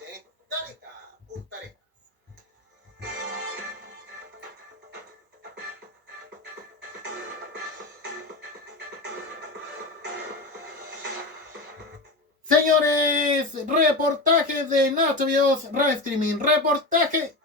TVN, Tareka, Punta Arenas. Señores, reportajes de Nacho Videos Red Streaming, reportajes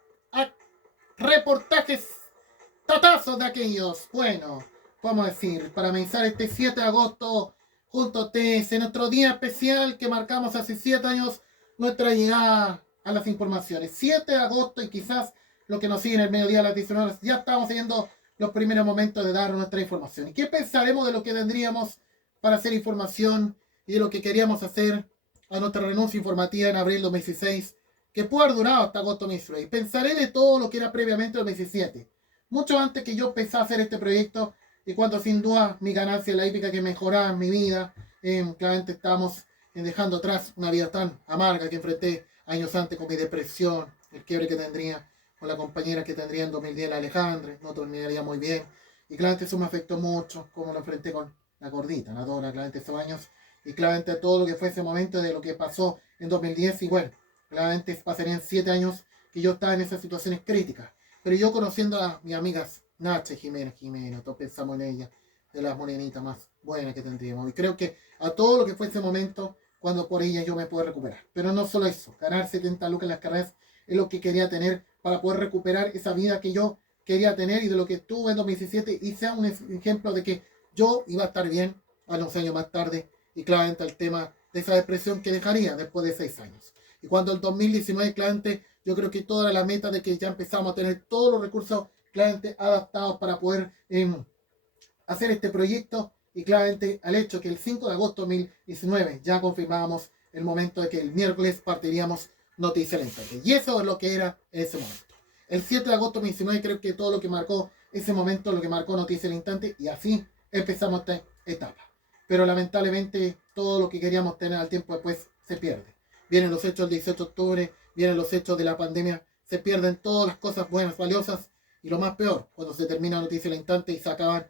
tatazos de aquellos. Bueno, vamos a decir, para comenzar este 7 de agosto, junto a ustedes, en nuestro día especial que marcamos hace 7 años, nuestra llegada a las informaciones. 7 de agosto y quizás lo que nos sigue en el mediodía a las 19 horas, ya estamos viendo los primeros momentos de dar nuestra información. ¿Y qué pensaremos de lo que tendríamos para hacer información y de lo que queríamos hacer a nuestra renuncia informativa en abril de 2016, que pudo haber durado hasta agosto 2016? Pensaré de todo lo que era previamente 2017, mucho antes que yo empecé a hacer este proyecto y cuando sin duda mi ganancia en la hípica que mejoraba mi vida, claramente estábamos dejando atrás una vida tan amarga que enfrenté años antes con mi depresión, el quiebre que tendría con la compañera que tendría en 2010, la Alejandra, no terminaría muy bien. Y claramente eso me afectó mucho, como lo enfrenté con la gordita, la Dora, claramente esos años. Y claramente todo lo que fue ese momento de lo que pasó en 2010. Y bueno, claramente pasarían 7 años que yo estaba en esas situaciones críticas. Pero yo conociendo a mis amigas Nacha y Jimena, todos pensamos en ella, de las morenitas más buenas que tendríamos. Y creo que a todo lo que fue ese momento, cuando por ella yo me puedo recuperar. Pero no solo eso, ganar 70 lucas en las carreras es lo que quería tener para poder recuperar esa vida que yo quería tener y de lo que tuve en 2017 y sea un ejemplo de que yo iba a estar bien a unos años más tarde y claramente el tema de esa depresión que dejaría después de 6 años. Y cuando el 2019 claramente yo creo que toda la meta de que ya empezamos a tener todos los recursos claramente adaptados para poder hacer este proyecto y claramente al hecho que el 5 de agosto de 2019 ya confirmábamos el momento de que el miércoles partiríamos Noticias al Instante. Y eso es lo que era en ese momento. El 7 de agosto de 2019 creo que todo lo que marcó ese momento, lo que marcó Noticias al Instante y así empezamos esta etapa. Pero lamentablemente todo lo que queríamos tener al tiempo después se pierde. Vienen los hechos del 18 de octubre, vienen los hechos de la pandemia, se pierden todas las cosas buenas, valiosas y lo más peor, cuando se termina Noticias al Instante y se acaban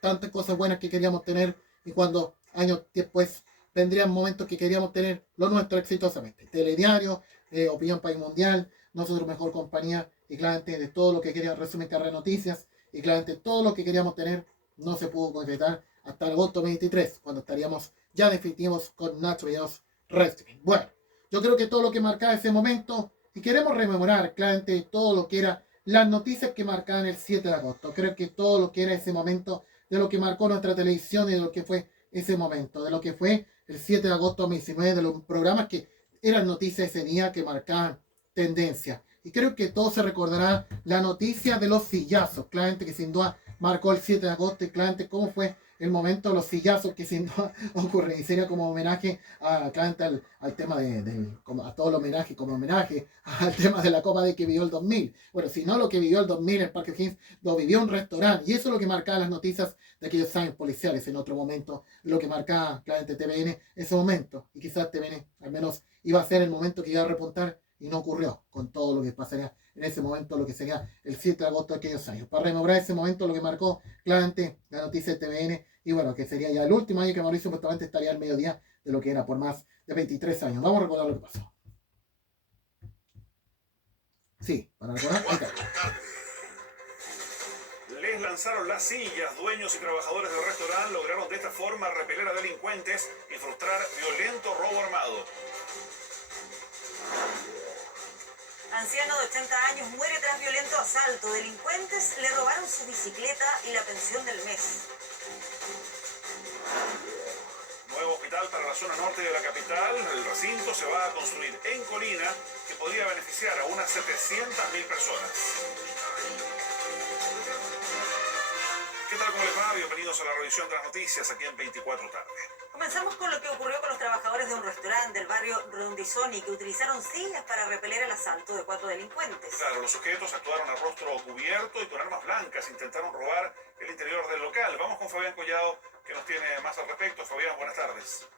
tantas cosas buenas que queríamos tener y cuando años después vendrían momentos que queríamos tener lo nuestro exitosamente. Telediario, Opinión País Mundial, nosotros mejor compañía y claramente de todo lo que queríamos, resumen Carrera Noticias y claramente todo lo que queríamos tener no se pudo concretar hasta agosto 23, cuando estaríamos ya definitivos con Nacho Videos Red Streaming. Bueno, yo creo que todo lo que marcaba ese momento y queremos rememorar claramente todo lo que era las noticias que marcaban el 7 de agosto. Creo que todo lo que era ese momento de lo que marcó nuestra televisión y de lo que fue ese momento, de lo que fue el 7 de agosto de 2019, de los programas que eran noticias ese día que marcaban tendencia. Y creo que todo se recordará la noticia de los sillazos, claramente que sin duda marcó el 7 de agosto y claramente cómo fue el momento de los sillazos que sin duda ocurre y sería como homenaje claramente al tema a todo el homenaje, como homenaje al tema de la Copa de que vivió el 2000. Bueno, si no lo que vivió el 2000 en el Parque O'Higgins, lo vivió un restaurante y eso es lo que marcaba las noticias de aquellos años policiales en otro momento, lo que marcaba claramente TVN ese momento y quizás TVN al menos iba a ser el momento que iba a repuntar y no ocurrió con todo lo que pasaría en ese momento, lo que sería el 7 de agosto de aquellos años. Para rememorar ese momento, lo que marcó claramente la noticia de TVN, y bueno, que sería ya el último año que Mauricio supuestamente estaría al mediodía de lo que era por más de 23 años. Vamos a recordar lo que pasó. Sí, para recordar. Les lanzaron las sillas, dueños y trabajadores del restaurante lograron de esta forma repeler a delincuentes y frustrar violento robo armado. Anciano de 80 años muere tras violento asalto. Delincuentes le robaron su bicicleta y la pensión del mes. Nuevo hospital para la zona norte de la capital. El recinto se va a construir en Colina, que podría beneficiar a unas 700.000 personas. ¿Qué tal? ¿Cómo les va? Bienvenidos a la revisión de las noticias aquí en 24 tarde. Comenzamos con lo que ocurrió con los trabajadores de un restaurante del barrio Rondizoni que utilizaron sillas para repeler el asalto de 4 delincuentes. Claro, los sujetos actuaron a rostro cubierto y con armas blancas intentaron robar el interior del local. Vamos con Fabián Collado, que nos tiene más al respecto. Fabián, buenas tardes.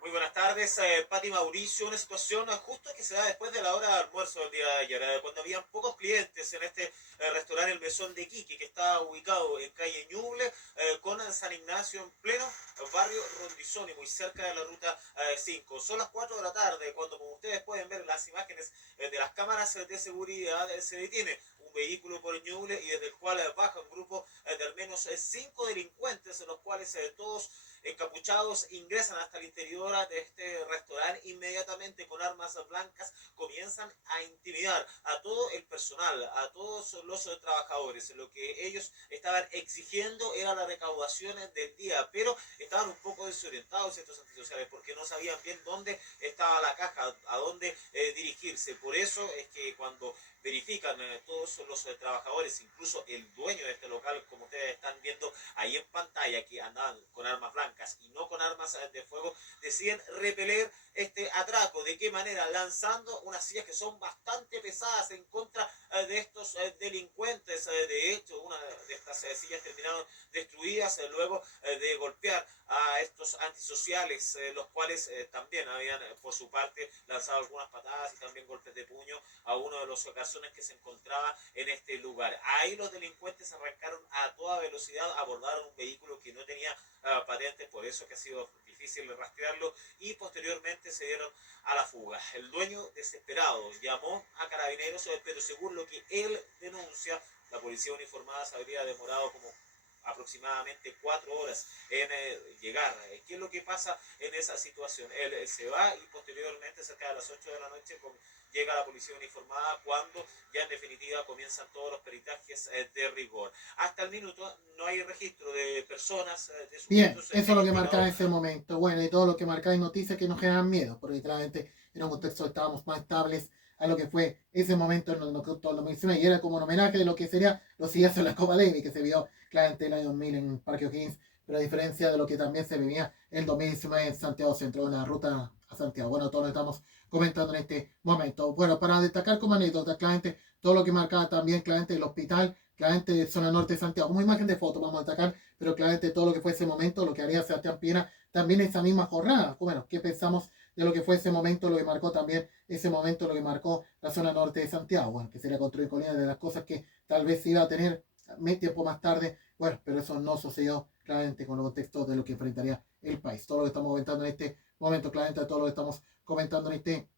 Muy buenas tardes, Pati Mauricio. Una situación justo que se da después de la hora de almuerzo del día de ayer, cuando habían pocos clientes en este restaurante El Mesón de Iquique, que está ubicado en calle Ñuble, con San Ignacio en pleno barrio Rondizoni, muy cerca de la ruta 5. Son las 4 de la tarde, cuando, como ustedes pueden ver en las imágenes de las cámaras de seguridad, se detiene un vehículo por Ñuble y desde el cual baja un grupo de al menos 5 delincuentes, los cuales todos encapuchados ingresan hasta el interior de este restaurante. Inmediatamente con armas blancas comienzan a intimidar a todo el personal, a todos los trabajadores. Lo que ellos estaban exigiendo era la recaudación del día, pero estaban un poco desorientados estos antisociales porque no sabían bien dónde estaba la caja, a dónde dirigirse. Por eso es que cuando verifican todos los trabajadores, incluso el dueño de este local, como ustedes están viendo ahí en pantalla, que andaban con armas blancas y no con armas de fuego, deciden repeler este atraco. ¿De qué manera? Lanzando unas sillas que son bastante pesadas en contra de estos delincuentes. De hecho, una de estas sillas terminaron destruidas luego de golpear a estos antisociales, los cuales también habían por su parte lanzado algunas patadas y también golpes de puño a uno de los garzones que se encontraba en este lugar. Ahí los delincuentes arrancaron a toda velocidad, abordaron un vehículo que no tenía patentes, por eso que ha sido difícil rastrearlo, y posteriormente se dieron a la fuga. El dueño, desesperado, llamó a carabineros, pero según lo que él denuncia, la policía uniformada se habría demorado como aproximadamente 4 horas en llegar. ¿Qué es lo que pasa en esa situación? Él se va y posteriormente, cerca de las 8 de la noche, llega la policía uniformada, cuando ya en definitiva comienzan todos los peritajes de rigor. Hasta el minuto no hay registro de personas, de sujetos. Bien, eso es lo que marcaba en ese momento. Bueno, y todo lo que marcaba en noticias que nos generan miedo, porque claramente era un contexto, estábamos más estables a lo que fue ese momento en el 2019, y era como un homenaje de lo que sería los siguientes de la Copa Davis, que se vio claramente el año 2000 en Parque O'Higgins, pero a diferencia de lo que también se vivía en 2019 en Santiago Centro, en la ruta a Santiago. Bueno, todo lo estamos comentando en este momento. Bueno, para destacar como anécdota, claramente todo lo que marcaba también, claramente el hospital, claramente zona norte de Santiago, como imagen de foto vamos a destacar, pero claramente todo lo que fue ese momento, lo que haría Sebastián Piñera también esa misma jornada. Bueno, ¿qué pensamos de lo que fue ese momento, lo que marcó también ese momento, lo que marcó la zona norte de Santiago? Bueno, que sería construir colinas, de las cosas que tal vez se iba a tener tiempo más tarde, bueno, pero eso no sucedió claramente con el contexto de lo que enfrentaría el país. Todo lo que estamos comentando en este momento, claramente todo lo que estamos comentando en este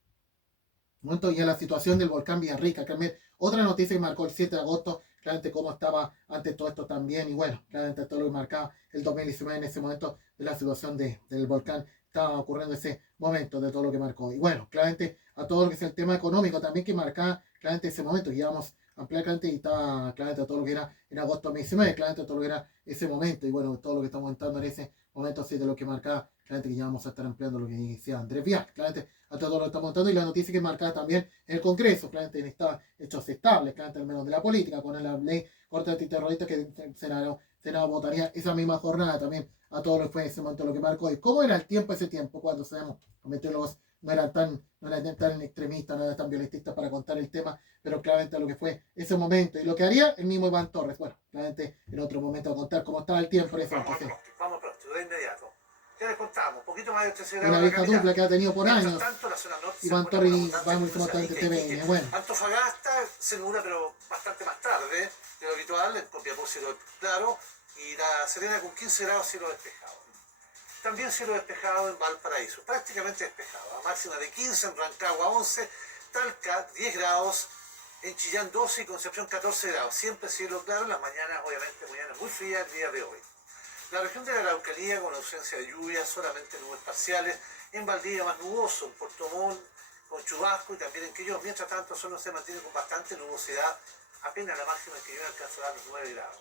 momento, y a la situación del volcán Villarrica, también otra noticia que marcó el 7 de agosto, claramente cómo estaba ante todo esto también, y bueno, claramente todo lo que marcaba el 2019 en ese momento de la situación del volcán, estaba ocurriendo ese momento de todo lo que marcó. Y bueno, claramente a todo lo que es el tema económico también que marcaba claramente ese momento, que íbamos a ampliar claramente, y estaba claramente todo lo que era en agosto 2019, claramente todo lo que era ese momento, y bueno, todo lo que estamos comentando en ese momento, así de lo que marcaba claramente que ya vamos a estar ampliando lo que decía Andrés Vial, claramente a todo lo que estamos contando, y la noticia que marcaba también en el Congreso, claramente estaba hechos estables, claramente al menos de la política, con la ley corte antiterrorista, que el Senado votaría esa misma jornada también a todo lo que fue ese momento, lo que marcó. ¿Y cómo era el tiempo ese tiempo? Cuando sabemos, los meteorólogos no eran tan extremistas, no eran tan violentistas para contar el tema, pero claramente lo que fue ese momento y lo que haría el mismo Iván Torres. Bueno, claramente en otro momento a contar cómo estaba el tiempo en ese momento. Vamos pronto, de inmediato. Ya les contamos, un poquito más de 13 Una vieja dupla que ha tenido por años. Tanto, la zona norte Iván Torres y Vamos Importante TV. Bueno. Antofagasta se nubla, pero bastante más tarde de lo habitual, en Copiapó cielo claro, y la Serena con 15 grados cielo despejado. También cielo despejado en Valparaíso, prácticamente despejado. A máxima de 15 en Rancagua, 11, Talca 10 grados, en Chillán 12 y Concepción 14 grados. Siempre cielo claro, en las mañanas obviamente mañana muy fría el día de hoy. La región de la Araucanía con ausencia de lluvia, solamente nubes parciales, en Valdivia más nuboso, en Puerto Montt con chubasco y también en Quillón. Mientras tanto, solo se mantiene con bastante nubosidad, apenas la máxima en Quillón alcanza a dar los 9 grados.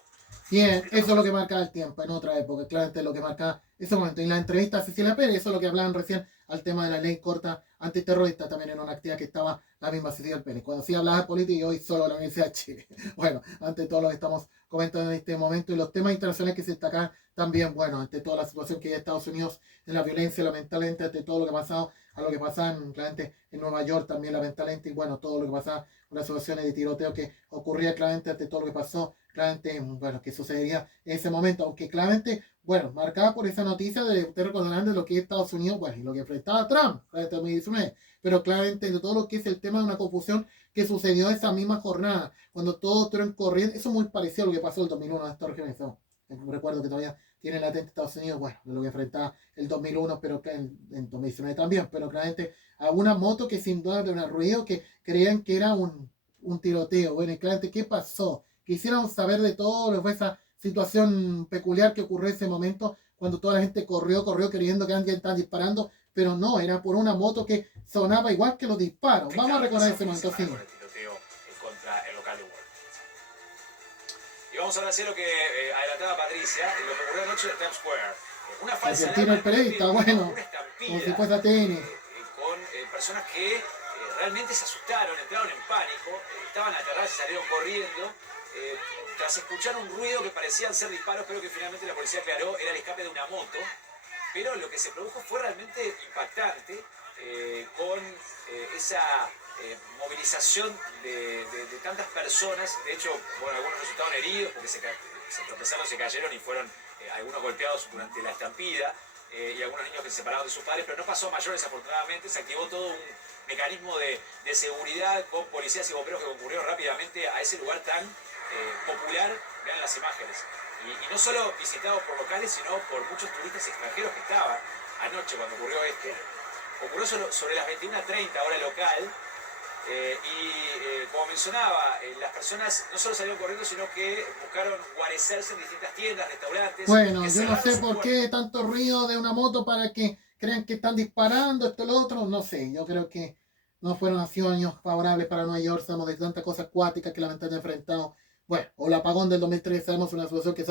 Bien, eso es lo que marcaba el tiempo en otra época, claramente lo que marcaba ese momento. Y la entrevista a Cecilia Pérez, eso es lo que hablaban recién al tema de la ley corta antiterrorista, también en una actividad que estaba la misma Cecilia Pérez. Cuando sí hablaba de política, y hoy solo la Universidad de Chile. Bueno, ante todo lo que estamos comentando en este momento y los temas internacionales que se destacan también, bueno, ante toda la situación que hay en Estados Unidos, en la violencia, lamentablemente, ante todo lo que ha pasado a lo que pasaba claramente en Nueva York también lamentablemente, y bueno, todo lo que pasaba con las situaciones de tiroteo que ocurría claramente ante todo lo que pasó, claramente, bueno, que sucedería en ese momento, aunque claramente, bueno, marcada por esa noticia de, ustedes recordarán de lo que es Estados Unidos, bueno, y lo que enfrentaba Trump, en 2019, pero claramente de todo lo que es el tema de una confusión que sucedió esa misma jornada, cuando todos estuvieron corriendo, eso es muy parecido a lo que pasó el 2001 en esta región. Recuerdo que todavía tiene latente Estados Unidos, bueno, de lo que enfrentaba el 2001, pero que en 2019 también, pero claramente a una moto que sin duda de un ruido que creían que era un tiroteo. Bueno, y claramente, ¿qué pasó? Quisiéramos saber de todo lo que fue esa situación peculiar que ocurrió en ese momento, cuando toda la gente corrió creyendo que alguien estaba disparando, pero no, era por una moto que sonaba igual que los disparos. Vamos a recordar ese momento, sí. Contra el local de Wall. Y vamos ahora a hacer lo que adelantaba Patricia, lo que ocurrió anoche en Times Square. Una falsa Argentina el periodista, bueno, una estampida, como si fuese ATN. Con personas que realmente se asustaron, entraron en pánico, estaban aterrados y salieron corriendo. Tras escuchar un ruido que parecían ser disparos, pero que finalmente la policía aclaró era el escape de una moto. Pero lo que se produjo fue realmente impactante, con esa movilización de tantas personas. De hecho, bueno, algunos resultaron heridos porque se tropezaron, se cayeron y fueron algunos golpeados durante la estampida, y algunos niños que se separaron de sus padres, pero no pasó a mayores afortunadamente. Se activó todo un mecanismo de seguridad con policías y bomberos que concurrieron rápidamente a ese lugar tan popular. Vean las imágenes. Y no solo visitado por locales, sino por muchos turistas extranjeros que estaban anoche cuando ocurrió esto. Ocurrió sobre las 21:30 hora local. Como mencionaba, las personas no solo salieron corriendo, sino que buscaron guarecerse en distintas tiendas, restaurantes. Bueno, yo no sé por qué tanto ruido de una moto para que crean que están disparando, esto, lo otro, no sé. Yo creo que no fueron así años favorables para Nueva York, sabemos de tantas cosas acuáticas que lamentablemente han enfrentado. Bueno, o el apagón del 2003, sabemos una situación que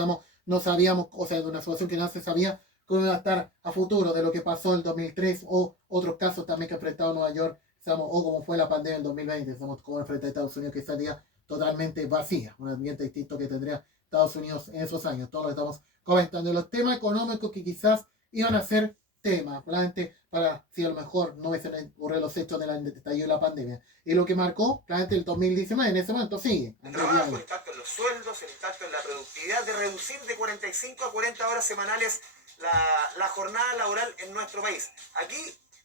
no sabíamos, o sea, de una situación que no se sabía cómo iba a estar a futuro de lo que pasó en el 2003, o otros casos también que ha enfrentado Nueva York, sabemos, o como fue la pandemia del 2020, sabemos cómo enfrenta a Estados Unidos, que salía totalmente vacía, un ambiente distinto que tendría Estados Unidos en esos años. Todo lo que estamos comentando, los temas económicos que quizás iban a ser temas, claramente, para si a lo mejor no hubiesen ocurrido los hechos del estallido de la pandemia. Y lo que marcó, claramente, el 2019, en ese momento sigue. El trabajo, el impacto en los sueldos, el impacto en la productividad, de reducir de 45 a 40 horas semanales la jornada laboral en nuestro país. Aquí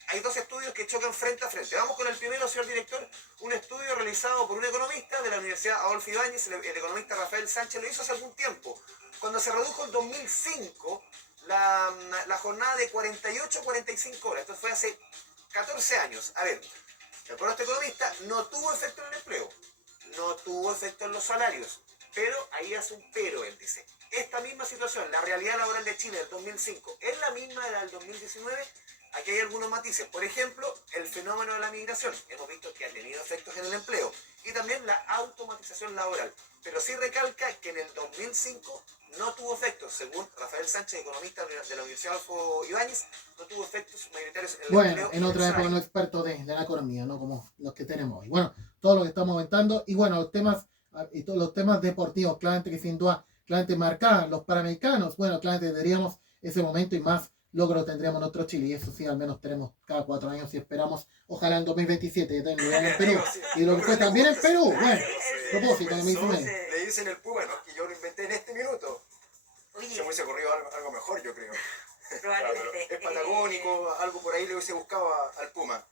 hay dos estudios que chocan frente a frente. Vamos con el primero, señor director. Un estudio realizado por un economista de la Universidad Adolfo Ibáñez, el economista Rafael Sánchez, lo hizo hace algún tiempo. Cuando se redujo en 2005 la jornada de 48 a 45 horas. Esto fue hace 14 años. A ver, de acuerdo a este economista, no tuvo efecto en el empleo, no tuvo efecto en los salarios, pero ahí hace un pero, él dice. Esta misma situación, la realidad laboral de Chile del 2005, es la misma de la del 2019. Aquí hay algunos matices. Por ejemplo, el fenómeno de la migración. Hemos visto que ha tenido efectos en el empleo. Y también la automatización laboral. Pero sí recalca que en el 2005 no tuvo efectos, según Rafael Sánchez, economista de la Universidad Adolfo Ibáñez, no tuvo efectos mayoritarios en el empleo. Bueno, en otra época, no expertos de la economía, no como los que tenemos hoy. Bueno, todo lo que estamos comentando. Y bueno, los temas deportivos, claramente que sin duda, claramente marcaban los panamericanos. Bueno, claramente tendríamos ese momento y más logro tendríamos nosotros Chile, y eso sí, al menos tenemos cada 4 años y esperamos, ojalá en 202027 que tengan lugar en Perú, y lo que fue también en Perú, bueno, propósito, me hizo medio. Le dicen el Puma, no, que yo lo inventé en este minuto. Oye, Se me hubiese ocurrido algo mejor, yo creo. probablemente. Es patagónico, algo por ahí le hubiese buscado al Puma.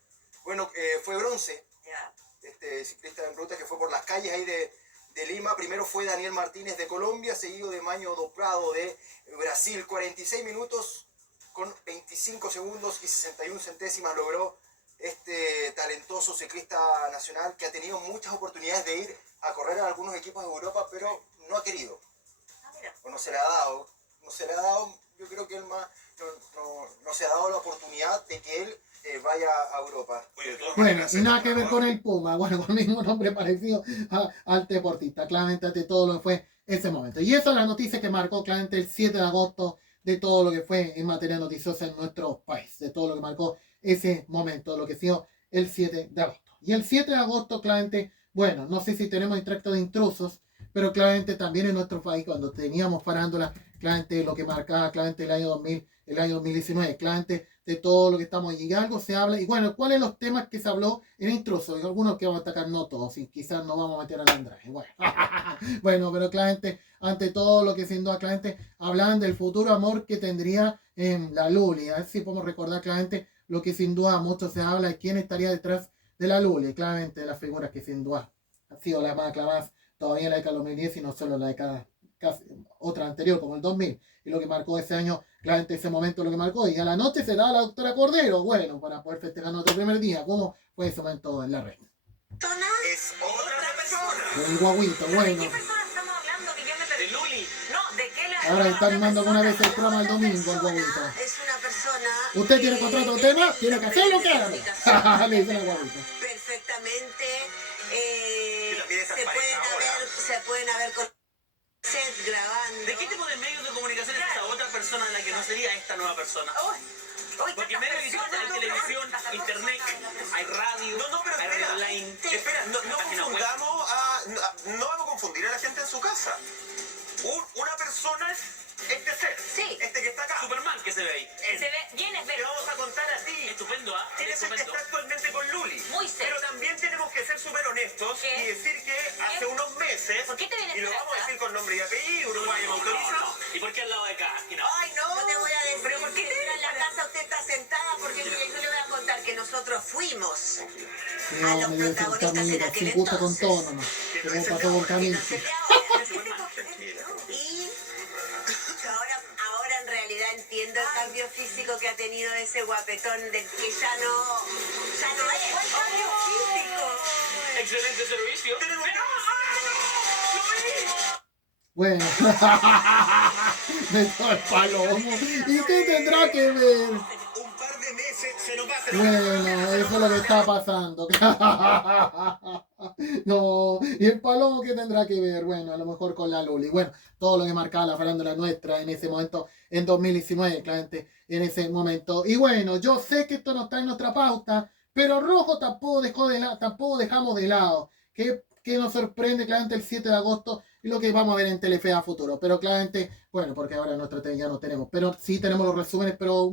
Bueno, fue bronce, Ya. este ciclista en ruta que fue por las calles ahí de Lima. Primero fue Daniel Martínez de Colombia, seguido de Maño do Prado de Brasil. 46 minutos con 25 segundos y 61 centésimas logró este talentoso ciclista nacional que ha tenido muchas oportunidades de ir a correr a algunos equipos de Europa, pero no ha querido. Ah, mira. O no se le ha dado. No se le ha dado, yo creo que él más no se ha dado la oportunidad de que él vaya a Europa. Oye, de todas Bueno, maneras, y nada que ver con el Puma, bueno, con el mismo nombre parecido al deportista, claramente ante todo lo que fue ese momento. Y esa es la noticia que marcó claramente el 7 de agosto de todo lo que fue en materia noticiosa en nuestro país, de todo lo que marcó ese momento, lo que sido el 7 de agosto. Y el 7 de agosto, claramente, bueno, no sé si tenemos extracto de intrusos, pero claramente también en nuestro país, cuando teníamos farándula, claramente lo que marcaba claramente el año 2000, el año 2019, claramente de todo lo que estamos y algo se habla. Y bueno, ¿cuáles los temas que se habló en Intruso? Algunos que vamos a atacar, no todos, y quizás no vamos a meter al Andrade. Bueno, bueno, pero claramente, ante todo lo que sin duda claramente hablan del futuro amor que tendría en la Luli. A ver si podemos recordar claramente lo que sin duda mucho se habla de quién estaría detrás de la Luli. Claramente de las figuras que sin duda han sido las más aclamadas todavía en la década del 2010 y no solo en la década casi, otra anterior como el 2000. Y lo que marcó ese año, claramente ese momento lo que marcó. Y a la noche se da la doctora Cordero, bueno, para poder festejar nuestro primer día. ¿Cómo fue ese momento en la red? Es otra persona. El guaguito, bueno. ¿De qué persona estamos hablando que yo me perdí? De Luli. No, ¿de qué la Ahora está otra animando alguna persona? vez el programa el domingo, el Otra guaguito. persona es una persona. ¿Usted tiene que contrato de es tema? Tiene que hacer lo que haga. comunicación. Le dice el guaguito. Perfectamente. también estás Se pareja pueden haber con set grabando. ¿De qué tipo de medios de comunicación es esa otra persona en la que no sería esta nueva persona? Porque medios hay televisión, internet, hay radio, No, pero hay espera. radio online. Espera, no página web. confundamos no vamos a confundir a la gente en su casa. Una persona es este ser. Sí. Este que está acá. Superman que se ve ahí. Se ve bien Te esbelto. vamos a contar a ti. Estupendo, ¿ah? ¿Quién es el que Estupendo. está actualmente con Luli? Muy serio. Pero también tenemos que ser súper honestos ¿Qué? y decir que hace unos meses, ¿Por qué te vienes y lo para vamos a acá? decir con nombre y apellido, Uruguay me No, autoriza. no. ¿Y por qué al lado de acá? Aquí no. Ay, no. No te voy a decir ¿Pero por qué que te en la casa usted está sentada porque mire, yo le voy a contar que nosotros fuimos No, a los me debe ser protagonistas en Camilo, aquel sin gusto con entonces. todo nomás. Que me pasó con Camilo. Y ahora en realidad entiendo el cambio físico que ha tenido ese guapetón del que ya no es cambio físico. Excelente servicio. Bueno, de todo el palomo. ¿Y qué tendrá que ver? Un par de meses se nos va a hacer. Bueno, eso es lo que está pasando. No, y el palomo que tendrá que ver, bueno, a lo mejor con la Luli. Bueno, todo lo que marcaba la farándula nuestra en ese momento, en 2019, claramente, en ese momento. Y bueno, yo sé que esto no está en nuestra pauta, pero Rojo tampoco dejamos de lado. Que nos sorprende claramente el 7 de agosto y lo que vamos a ver en Telefe a futuro. Pero claramente, bueno, porque ahora en nuestra tele ya no tenemos, pero sí tenemos los resúmenes, pero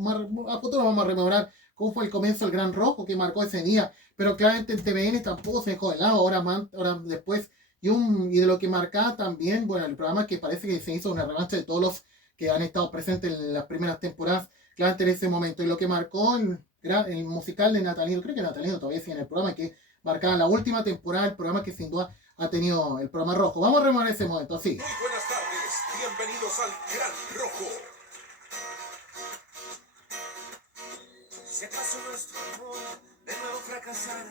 a futuro vamos a rememorar cómo fue el comienzo del Gran Rojo que marcó ese día. Pero claramente en TVN tampoco se dejó de lado, ahora después, y de lo que marcaba también, bueno, el programa que parece que se hizo una revancha de todos los que han estado presentes en las primeras temporadas, claramente en ese momento. Y lo que marcó el musical de Natalino, creo que Natalino todavía sigue en el programa, que marcaba la última temporada, el programa que sin duda ha tenido el programa Rojo. Vamos a rememorar ese momento, sí. Muy buenas tardes, bienvenidos al Gran Rojo. Si acaso nuestro amor de nuevo fracasara,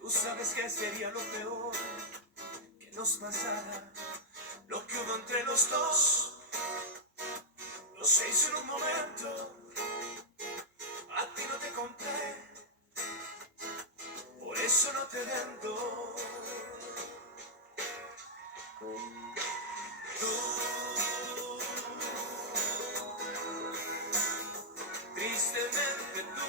tú sabes que sería lo peor que nos pasara. Lo que hubo entre los dos, lo se hizo en un momento. A ti no te compré, por eso no te vendo. Tristemente tú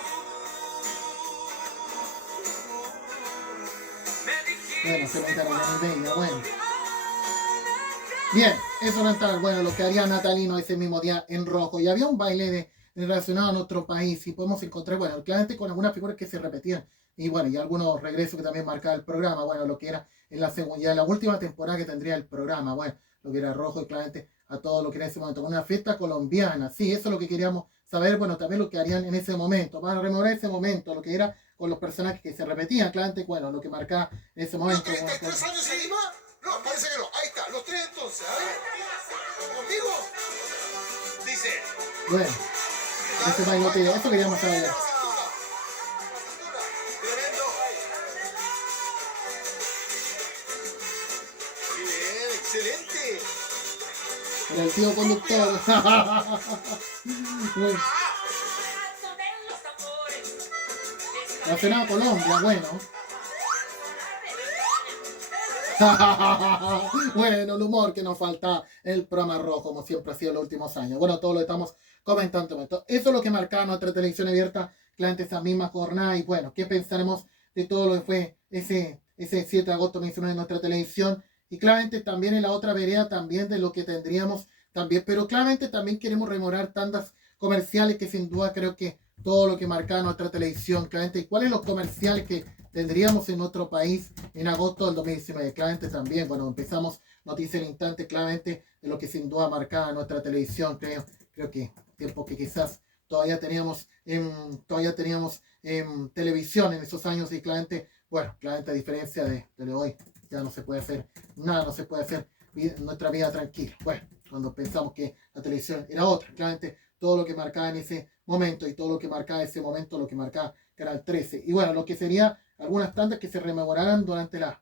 me Bueno, se dijiste metieron en el medio, bueno. cuando Bien, eso no está, bueno, lo que haría Natalino ese mismo día en Rojo. Y había un baile relacionado a nuestro país y podemos encontrar, bueno, claramente con algunas figuras que se repetían. Y bueno, y algunos regresos que también marcaba el programa, bueno, lo que era en la segunda, ya en la última temporada que tendría el programa, bueno, lo que era Rojo y claramente a todo lo que era en ese momento, una fiesta colombiana, sí, eso es lo que queríamos saber, bueno, también lo que harían en ese momento, para rememorar ese momento, lo que era con los personajes que se repetían, claramente, bueno, lo que marcaba en ese momento. ¿Los 33 años encima? No, parece que no. Ahí está, los tres entonces. A ver. ¿Conmigo? Dice. Bueno, ese bailoteo, eso queríamos saber. Tremendo. Bien, excelente. Era el tío conductor. Bueno, relacionado a Colombia, bueno. Bueno, el humor que nos falta en el programa Rojo, como siempre ha sido en los últimos años. Bueno, todo lo estamos comentando. Eso es lo que marcaba nuestra televisión abierta durante esa misma jornada. Y bueno, ¿qué pensaremos de todo lo que fue ese 7 de agosto mencionado en nuestra televisión? Y claramente también en la otra vereda también de lo que tendríamos también. Pero claramente también queremos rememorar tantas comerciales que sin duda creo que todo lo que marcaba nuestra televisión, claramente, y cuáles los comerciales que tendríamos en nuestro país en agosto del 2019, claramente también, bueno, empezamos noticias al instante, claramente, de lo que sin duda marcaba nuestra televisión, creo que tiempo que quizás todavía teníamos televisión en esos años y claramente, bueno, claramente a diferencia de hoy, ya no se puede hacer nada, no se puede hacer nuestra vida tranquila. Bueno, cuando pensamos que la televisión era otra, claramente todo lo que marcaba en ese momento y todo lo que marcaba ese momento, lo que marcaba Canal 13. Y bueno, lo que sería algunas tantas que se rememoraran durante la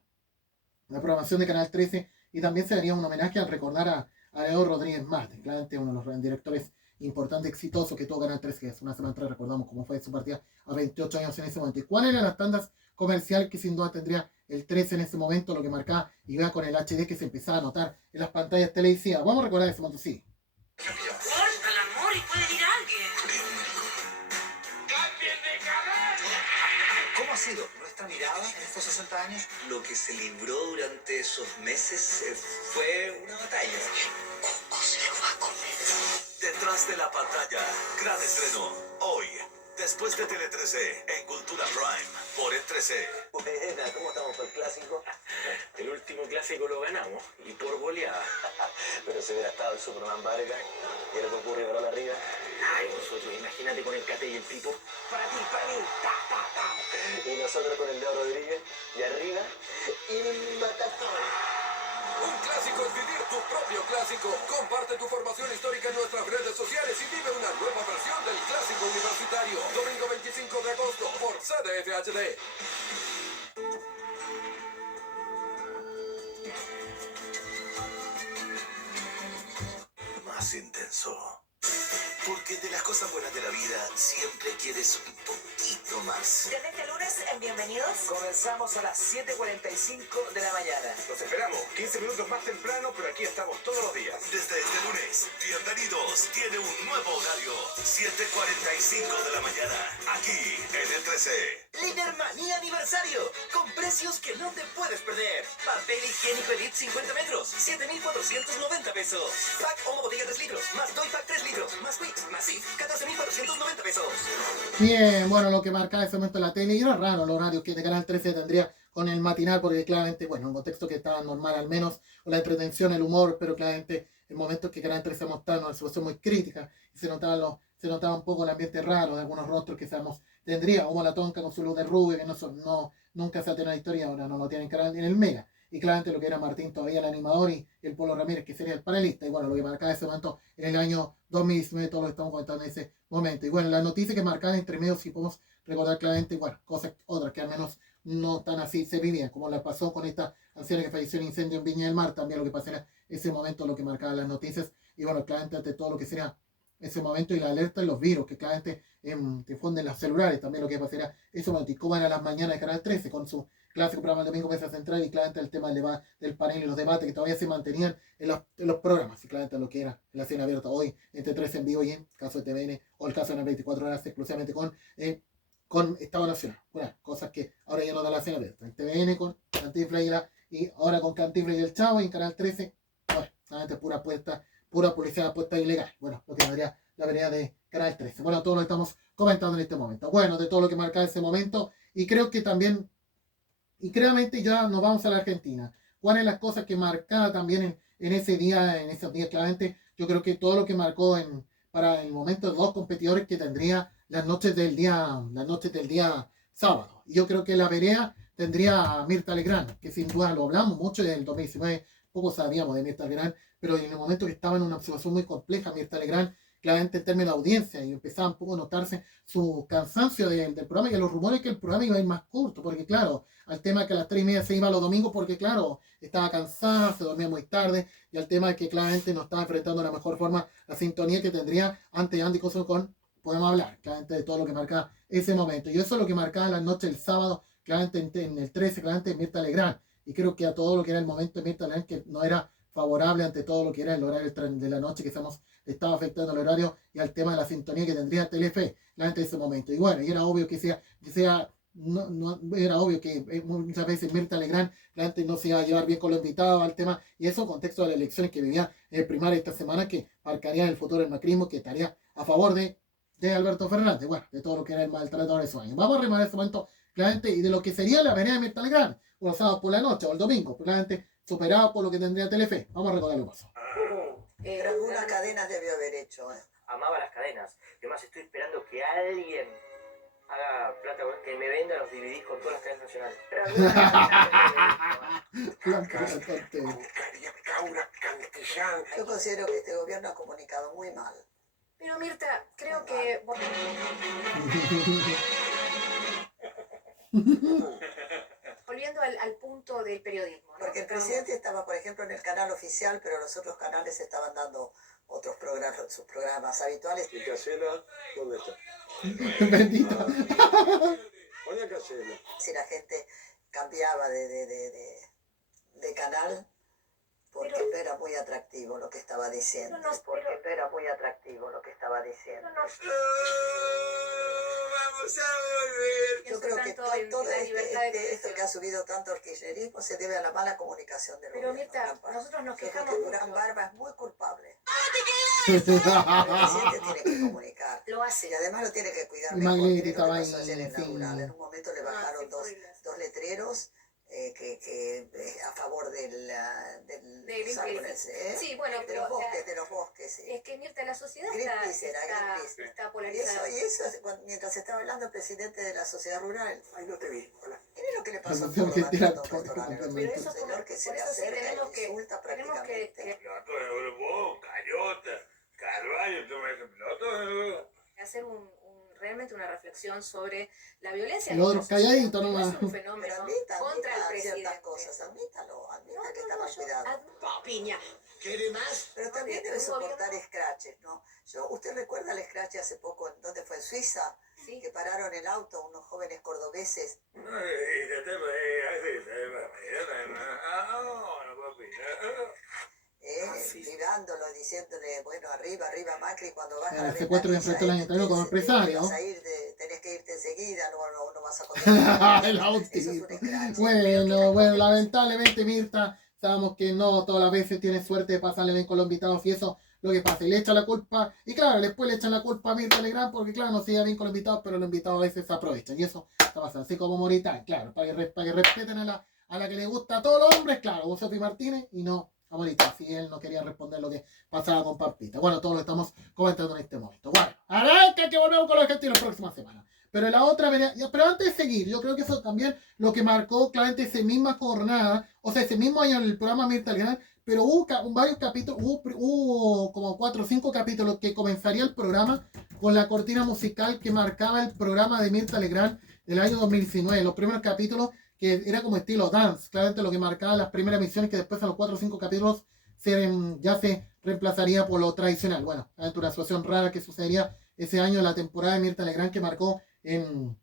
programación de Canal 13 y también se daría un homenaje al recordar a Leo Rodríguez Marte, claramente uno de los directores importantes, exitosos que tuvo Canal 13, que hace una semana atrás recordamos cómo fue su partida a 28 años en ese momento. ¿Y cuáles eran las tandas comerciales que sin duda tendría el 13 en ese momento, lo que marcaba y vea con el HD que se empezaba a notar en las pantallas televisivas? Vamos a recordar ese momento, sí. Corta el amor y puede ir alguien. ¿Cómo ha sido nuestra mirada en estos 60 años? Lo que se libró durante esos meses fue una batalla. Coco se lo va a comer. Detrás de la pantalla, gran estreno, hoy, después de Tele 13, en Cultura Prime, por el 13. Buena, ¿cómo estamos por el clásico? El último clásico lo ganamos, y por goleada. Pero si hubiera estado el Superman Vargas, y lo que ocurre balón arriba. Ay, nosotros, imagínate con el Cate y el Pipo. Para ti, ta, ta, ta. Y nosotros con el Leo Rodríguez, y arriba, y Matazón. Un clásico es vivir tu propio clásico. Comparte tu formación histórica en nuestras redes sociales y vive una nueva versión del clásico universitario. Domingo 25 de agosto por CDF HD. Más intenso. Porque de las cosas buenas de la vida siempre quieres un poquito más. Desde este lunes, en Bienvenidos. Comenzamos a las 7:45 de la mañana. Los esperamos 15 minutos más temprano, pero aquí estamos todos los días. Desde este lunes, Bienvenidos tiene un nuevo horario. 7:45 de la mañana. Aquí en el 13. Lidermanía aniversario, con precios que no te puedes perder. Papel higiénico Elite 50 metros, 7,490 pesos. Pack Omo botella 3 litros, más Doy Pack 3 litros, más Wix, más Sif, 14,490 pesos. Bien, bueno, lo que marcaba ese momento la tele, y era raro el horario que de Canal 13 tendría con el matinal, porque claramente, bueno, un contexto que estaba normal al menos, con la entretención, el humor, pero claramente el momento que Canal 13 mostraba una situación muy crítica, y se notaba un poco el ambiente raro de algunos rostros que sabemos tendría, como la Tonka con su luz de rubio, que nunca se ha tenido la historia, ahora no lo tienen en el Mega. Y claramente lo que era Martín todavía el animador y el Polo Ramírez que sería el panelista. Y bueno, lo que marcaba ese momento en el año 2019, todo lo que estamos comentando en ese momento. Y bueno, las noticias que marcaban entre medios, si podemos recordar claramente, bueno, cosas otras que al menos no tan así se vivían, como le pasó con esta anciana que falleció en el incendio en Viña del Mar, también lo que pasó en ese momento, lo que marcaban las noticias. Y bueno, claramente ante todo lo que sería ese momento y la alerta de los virus que claramente difunden los celulares, también lo que pasaría ese momento, y cómo eran las mañanas de Canal 13 con su clásico programa el domingo Mesa Central, y claramente el tema del panel y los debates que todavía se mantenían en los programas, y claramente lo que era la escena abierta hoy entre 13 en vivo y en caso de TVN o el caso de las 24 horas exclusivamente con Estado Nacional, bueno, cosas que ahora ya no da la escena abierta, en TVN con Cantinflas y ahora con Cantinflas y el Chavo, y en Canal 13, bueno, claramente pura publicidad apuesta ilegal. Bueno, lo que sería la vereda de Canal 13. Bueno, todo lo que estamos comentando en este momento. Bueno, de todo lo que marca ese momento. Y creo que también, y claramente ya nos vamos a la Argentina. ¿Cuáles las cosas que marcaba también en ese día, en esos días? Claramente, yo creo que todo lo que marcó para el momento de dos competidores que tendría las noches del día sábado. Y yo creo que la vereda tendría a Mirta Legrand, que sin duda lo hablamos mucho del 2019, poco sabíamos de Mirta Legrand, pero en el momento que estaba en una situación muy compleja, Mirta Legrand, claramente en términos de audiencia, y empezaba un poco a notarse su cansancio del programa, y los rumores que el programa iba a ir más corto, porque claro, al tema que a las 3:30 se iba los domingos, porque claro, estaba cansada, se dormía muy tarde, y al tema de que claramente no estaba enfrentando de la mejor forma la sintonía que tendría ante Andy Coso con Podemos Hablar, claramente de todo lo que marcaba ese momento. Y eso es lo que marcaba la noche del sábado, claramente en el 13, claramente Mirta Legrand, y creo que a todo lo que era el momento de Mirta Legrand, que no era favorable ante todo lo que era el horario de la noche, que estaba afectando el horario, y al tema de la sintonía que tendría Telefe durante ese momento. Y bueno, y era obvio era obvio que muchas veces Mirta Legrand antes no se iba a llevar bien con los invitados al tema, y eso en contexto de las elecciones que vivía el primario esta semana, que marcarían el futuro del macrismo, que estaría a favor de Alberto Fernández, bueno, de todo lo que era el maltratador de esos años. Vamos a remar ese momento, claramente, y de lo que sería la avenida Mirta Legrand, o los sábados por la noche, o el domingo, claramente superado por lo que tendría Telefe. Vamos a recordar lo paso. Pero algunas cadenas debió haber hecho. Amaba las cadenas. Además estoy esperando que alguien haga plata, que me venda los DVDs con todas las cadenas nacionales. Pero Yo considero que este gobierno ha comunicado muy mal. Pero Mirta, creo que... Volviendo al punto del periodismo, ¿no? Porque el presidente estaba, por ejemplo, en el canal oficial, pero los otros canales estaban dando otros programas, sus programas habituales. ¿Y Casela dónde está? Bendito. Oye, Casela. Si la gente cambiaba de canal, porque no era muy atractivo lo que estaba diciendo. Porque no era muy atractivo lo que estaba diciendo. Vamos a volver. Yo creo que todo esto que ha subido tanto el kirchnerismo se debe a la mala comunicación del Pero gobierno. Mirta, nosotros nos quejamos que Durán Barba es muy culpable. El presidente tiene que comunicar. Lo hace. Y además lo tiene que cuidar Y mejor. Maglietti Miren lo que estaba pasó ayer en ahí, Nacional. sí. En un momento le bajaron dos letreros a favor del Sí, bueno, de los bosques, sí. Es que Mirta, la sociedad Greenpeace está Y polarizada. eso mientras estaba hablando el presidente de la sociedad rural. Ay, no te vi. Hola. Miren lo que le pasó a Tengo que tirar Fernando todo Pestorano, completamente. un señor que se por le eso sí acerca tenemos y que- insulta tenemos que- prácticamente. Piloto de Urbo, Cayota, Carvalho, tú me dices, piloto de Urbo. Hacer realmente una reflexión sobre la violencia. Los otros calladitos no nomás. es un fenómeno Pero contra el admita presidente. ciertas cosas, admítalo, admita que está mal cuidado. Piña. ¿Quiere más? Pero también Bien, debe un soportar gobierno- scratches, ¿no? ¿Usted recuerda el scratch hace poco, ¿dónde fue? En Suiza, Sí. que pararon el auto unos jóvenes cordobeses. Vivándolo, diciéndole, bueno, arriba Macri, cuando baja la El secuestro de enfrentó el año anterior como empresario. tenés que irte enseguida, no vas a contar. El autito. Bueno, lamentablemente Mirta, sabemos que no todas las veces tiene suerte de pasarle bien con los invitados y eso lo que pasa. Y le echan la culpa, y claro, después le echan la culpa a Mirta Legrand porque claro, no se lleva bien con los invitados, pero los invitados a veces se aprovechan. Y eso está pasando, así como Moritán, claro, para que respeten a la que le gusta a todos los hombres, claro, vos Sofi Martínez y no a Moritán, si él no quería responder lo que pasaba con Pampita. Bueno, todo lo estamos comentando en este momento. Bueno, arranca que volvemos con los argentinos la próxima semana. Pero la otra, pero antes de seguir, yo creo que eso también lo que marcó claramente esa misma jornada, o sea, ese mismo año en el programa Mirta Legrand, pero hubo varios capítulos, hubo como 4 o 5 capítulos que comenzaría el programa con la cortina musical que marcaba el programa de Mirta Legrand del año 2019. Los primeros capítulos que era como estilo dance, claramente lo que marcaba las primeras emisiones, que después a los 4 o 5 capítulos ya se reemplazaría por lo tradicional. Bueno, claramente una situación rara que sucedería ese año en la temporada de Mirta Legrand que marcó en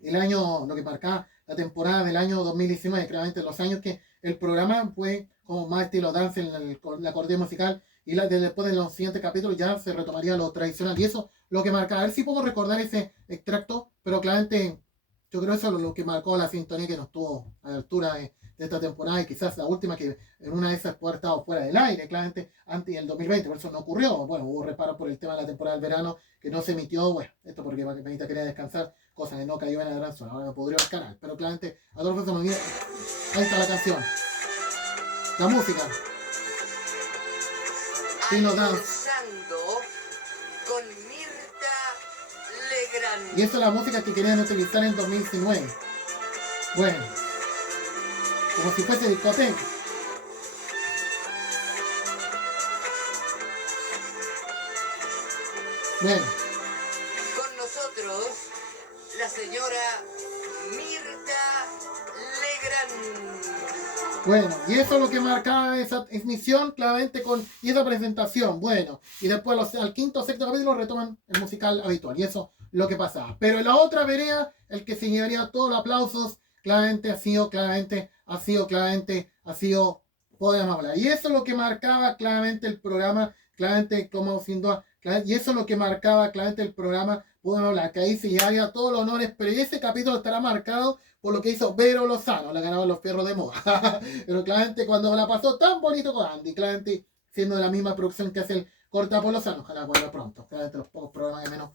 el año, lo que marcaba la temporada del año 2019, claramente los años que el programa fue como más estilo dance en la cortina musical y después de los siguientes capítulos ya se retomaría lo tradicional y eso lo que marcaba. A ver si puedo recordar ese extracto, pero claramente yo creo eso es lo que marcó la sintonía que nos tuvo a la altura de esta temporada y quizás la última que en una de esas puede haber estado fuera del aire, claramente antes del 2020, por eso no ocurrió. Bueno, hubo reparos por el tema de la temporada del verano que no se emitió, bueno, esto porque Benita quería descansar, cosa que no cayó en la gran zona, ahora me pudrió el canal, pero claramente a todos los que se me olvida, ahí está la canción, la música. Pino Dance. Con Mirta Legrand. Y esa es la música que querían utilizar en 2019. Bueno, como si fuese discoteca. Bueno. Con nosotros, la señora Mirta Legrand. Bueno, y eso es lo que marcaba esa emisión claramente y esa presentación. Bueno, y después al quinto o sexto capítulo retoman el musical habitual. Y eso es lo que pasaba. Pero en la otra vereda, el que se llevaría todos los aplausos, claramente ha sido, podemos hablar. Y eso es lo que marcaba claramente el programa, claramente como sin duda, y eso es lo que marcaba claramente el programa, podemos hablar, que ahí se llevaría todos los honores, pero ese capítulo estará marcado por lo que hizo Vero Lozano, la ganaron los Fierros de Moda. Pero claramente cuando la pasó tan bonito con Andy, claramente siendo de la misma producción que hace el corta por los años, ojalá vuelva pronto, claramente los pocos programas de menos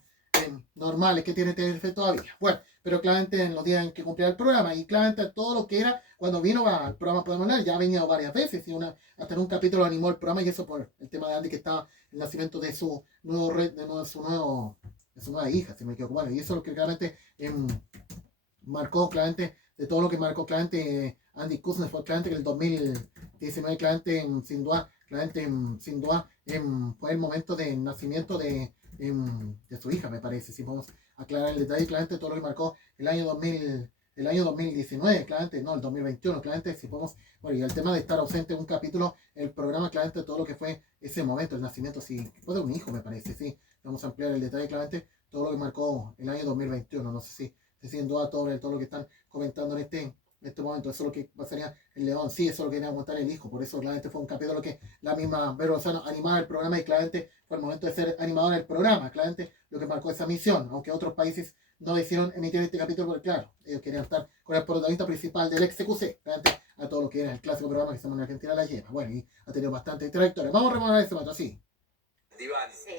normales que tiene TF todavía. Bueno, pero claramente en los días en que cumplía el programa, y claramente todo lo que era cuando vino al programa Podemos Hablar, ya ha venido varias veces, y hasta en un capítulo animó el programa, y eso por el tema de Andy, que estaba el nacimiento de su nueva hija, si me equivoco. Bueno, y eso es lo que claramente marcó claramente, de todo lo que marcó claramente Andy Kuznets, fue claramente que el 2019 claramente sin duda fue el momento del nacimiento de su hija, me parece. Si vamos a aclarar el detalle, claramente todo lo que marcó el año 2019, claramente, no, el 2021, claramente, si podemos, bueno, y el tema de estar ausente en un capítulo, el programa, claramente, todo lo que fue ese momento, el nacimiento, sí, fue de un hijo, me parece, sí. Vamos a ampliar el detalle, claramente, todo lo que marcó el año 2021, no sé si sin duda todo lo que están comentando en este momento, eso es lo que pasaría el León, sí, eso es lo que quería montar el hijo, por eso claramente fue un capítulo que la misma Vero Lozano animaba el programa, y claramente fue el momento de ser animador del programa, claramente lo que marcó esa misión, aunque otros países no decidieron emitir este capítulo, porque claro, ellos querían estar con el protagonista principal del ex CQC, claramente a todo lo que era el clásico programa que estamos en Argentina la lleva, bueno, y ha tenido bastante trayectoria. Vamos a remover ese momento, así. Diván. Sí.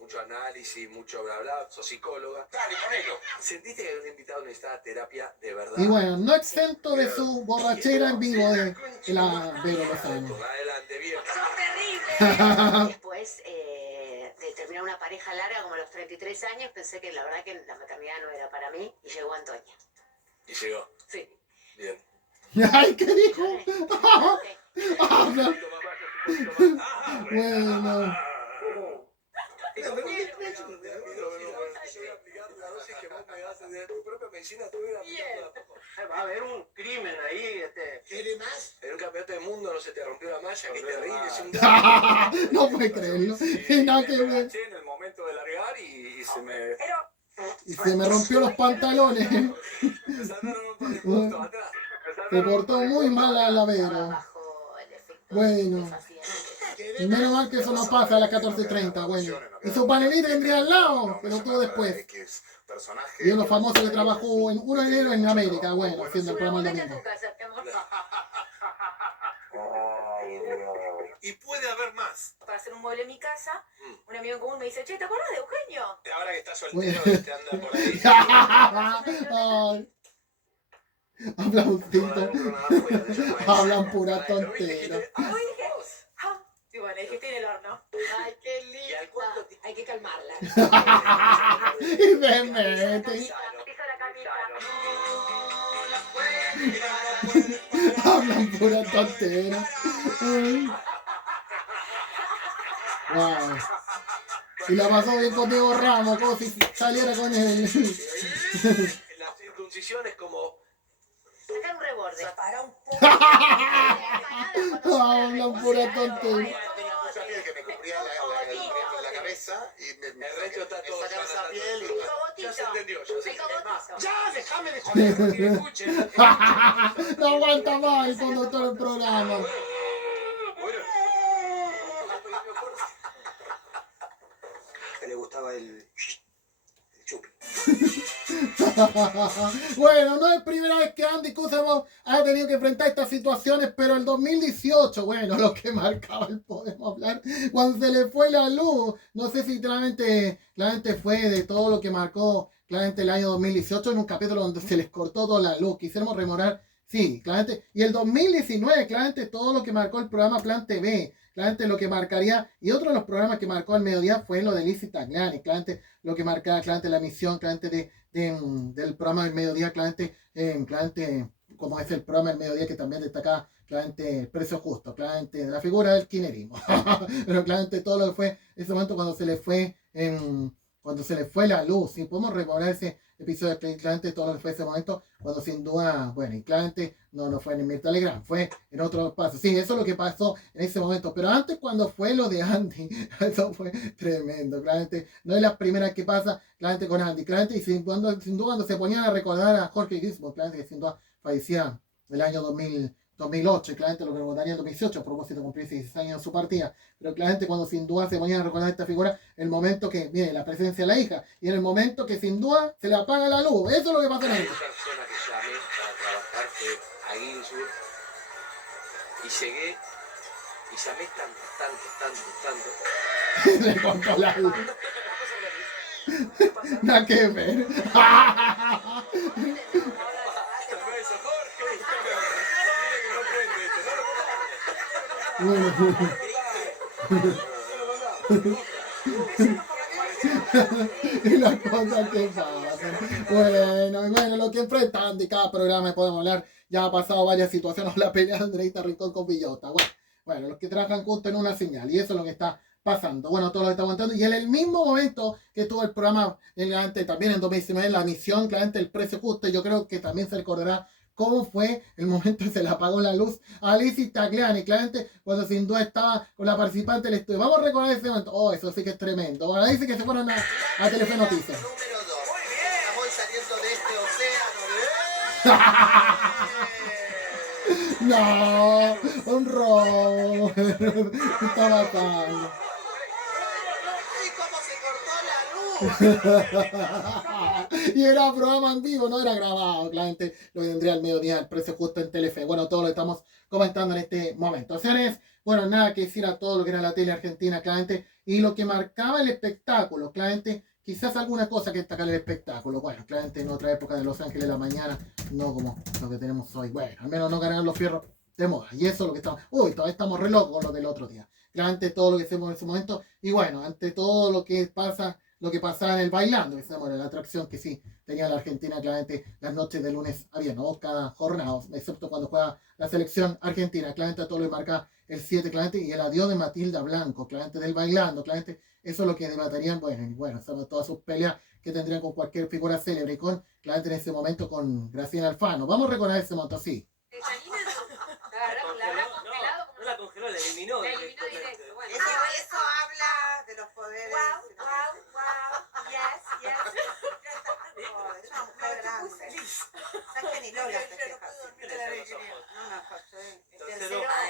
Mucho análisis, mucho bla bla, sos psicóloga. Dale, ponelo. ¿Sentiste que un invitado necesitaba terapia de verdad? Y bueno, no exento de su borrachera en vivo de la Vero Lozano. Adelante, bien. ¡Sos terrible! Después de terminar una pareja larga, como a los 33 años, pensé que la verdad que la maternidad no era para mí, y llegó Antonia. ¿Y llegó? Sí. Bien. ¡Ay, qué dijo! Habla. Bueno. Va a haber un crimen ahí, ¿Quiere más? En un campeonato del mundo no se te rompió la malla, qué terrible, es un No puede creerlo. Y nada que ver. en el momento de largar y se me... Y se me rompió los pantalones. Se portó muy mal a la Vero. Bueno. Menos mal que eso no pasa a las 14:30, bueno. Y su panelista vendría al lado, pero todo después. Y uno famoso que trabajó en 1 de enero en América, bueno, haciendo el programa el domingo. Y puede haber más. Para hacer un mueble en mi casa, un amigo en común me dice, che, ¿te acuerdas de Eugenio? Ahora que estás soltero, te anda por ahí. Ay. Hablan pura tontera. Y bueno, dijiste en el horno. Ay, qué linda. Hay que calmarla. Y me mete. Hablan pura tontera. Wow. Y la pasó bien con Diego Ramos, como si saliera con él. La circuncisión es como... Sacar un reborde. Para un poco. Hablan pura tontera. Que me cubría la cabeza y el resto está todo sacar esa piel y ya se entendió, ya déjame de joder. No aguanta más el conductor del programa. Le gustaba el chupi. Bueno, no es primera vez que Andy Kuznets ha tenido que enfrentar estas situaciones, pero el 2018, bueno, lo que marcaba el Podemos Hablar, cuando se le fue la luz, no sé si claramente fue de todo lo que marcó claramente el año 2018 en un capítulo donde se les cortó toda la luz, quisiéramos rememorar, sí, claramente, y el 2019, claramente todo lo que marcó el programa Plan TV, claramente lo que marcaría, y otro de los programas que marcó al mediodía fue lo de Lizzy Tagliani, claramente lo que marcaba claramente la emisión claramente del programa del mediodía, claramente como es el programa del mediodía que también destacaba claramente el precio justo, claramente la figura del kirchnerismo, pero claramente todo lo que fue ese momento cuando se le fue la luz, si podemos recordar ese episodio, claramente todo lo que fue ese momento, cuando sin duda, bueno, y claramente no fue en Mirta Legrand, fue en otro espacio. Sí, eso es lo que pasó en ese momento, pero antes cuando fue lo de Andy, eso fue tremendo, claramente, no es la primera que pasa, claramente con Andy, claramente, y sin duda cuando se ponían a recordar a Jorge Griswold, claramente que sin duda fallecía el año 2008, y claramente lo que recordaría en 2018, a propósito de cumplir 16 años en su partida, pero claramente cuando sin duda se ponían a recordar esta figura, el momento que viene la presencia de la hija, y en el momento que sin duda se le apaga la luz, eso es lo que pasa en esto. La persona que llamé para trabajar fue a Ginsburg y llegué Y llamé tanto. Le cortó la luz. Nada que ver. No, eso, Jorge. Dile que no prende Y las cosas que pasan. Bueno, lo que enfrentan de cada programa podemos hablar. Ya ha pasado varias situaciones. La pelea de Andreita Rincón con Villota. Bueno, los que trabajan justo en una señal. Y eso es lo que está pasando. Bueno, todo lo que está aguantando. Y en el mismo momento que tuvo el programa, también en 2019, la misión, claramente el precio justo. Yo creo que también se recordará cómo fue el momento que se le apagó la luz a Alicia Tagliani, claramente cuando sin duda estaba con la participante del estudio. Vamos a recordar ese momento. Oh, eso sí que es tremendo. Bueno, dice que se fueron a Telefe Noticias. Número 2. Estamos saliendo de este océano. No, un robo. Está matando. ¿Y cómo se cortó la luz? Y era programa en vivo, no era grabado. La gente lo tendría al mediodía, el precio justo en Telefe. Bueno, todo lo estamos comentando en este momento. Señores, bueno, nada que decir a todo lo que era la tele argentina, claramente. Y lo que marcaba el espectáculo, claramente. Quizás alguna cosa que destacar el espectáculo. Bueno, claramente en otra época de Los Ángeles de la mañana, no como lo que tenemos hoy. Bueno, al menos no ganar los fierros de moda. Y eso es lo que estamos. Uy, todavía estamos re locos con lo del otro día. Claramente todo lo que hacemos en ese momento. Y bueno, ante todo lo que pasa, lo que pasaba en el bailando, que bueno, la atracción que sí tenía la Argentina, claramente las noches de lunes a viernes, ¿no? Cada jornada, excepto cuando juega la selección argentina. Claramente todo lo que marca el 7, claramente, y el adiós de Matilda Blanco, claramente del bailando, claramente. Eso es lo que debatarían, bueno, son todas sus peleas que tendrían con cualquier figura célebre y con, claramente en ese momento, con Graciela Alfano. Vamos a recordar ese momento, sí. No la congeló, la eliminó. Eso habla de los poderes. Wow. Yes. Es una mujer grande. ¿Sabes que ni Lola festeja?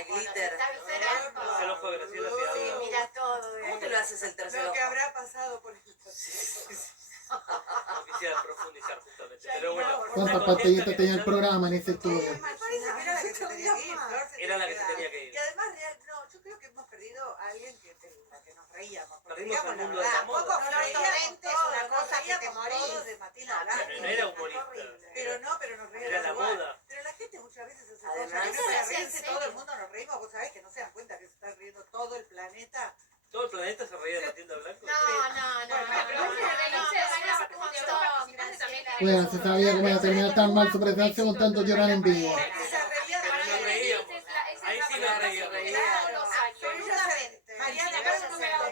Glitter. El ojo de Graciela Fiallo. Sí, mira todo. ¿Cómo te lo haces el tercer Lo ojo? que habrá pasado por esto. No quisiera profundizar justamente, pero bueno. ¿Cuántas pantallitas tenía el programa en ese estudio? Me parece que era la que se tenía que ir. Era la que se tenía que ir. Y además, yo creo que hemos perdido a alguien que nos reíamos. Perdimos el mundo de la Tampoco moda. Flor Torrente es una cosa que te morís. De Matilda Blanco. No era humorista. Pero nos reíamos. Era la igual. moda. Pero la gente muchas veces hace Además, cosas que para se reírse hace todo el serio. mundo nos reímos. Vos sabés que no se dan cuenta que se está riendo todo el planeta. ¿Todo el planeta se reía de Matilda Blanco? Bueno, se sabía que iba a terminar tan mal su presentación con tanto llorar en vivo. Pero nos reíamos. Ahí sí nos reíamos. Mariana,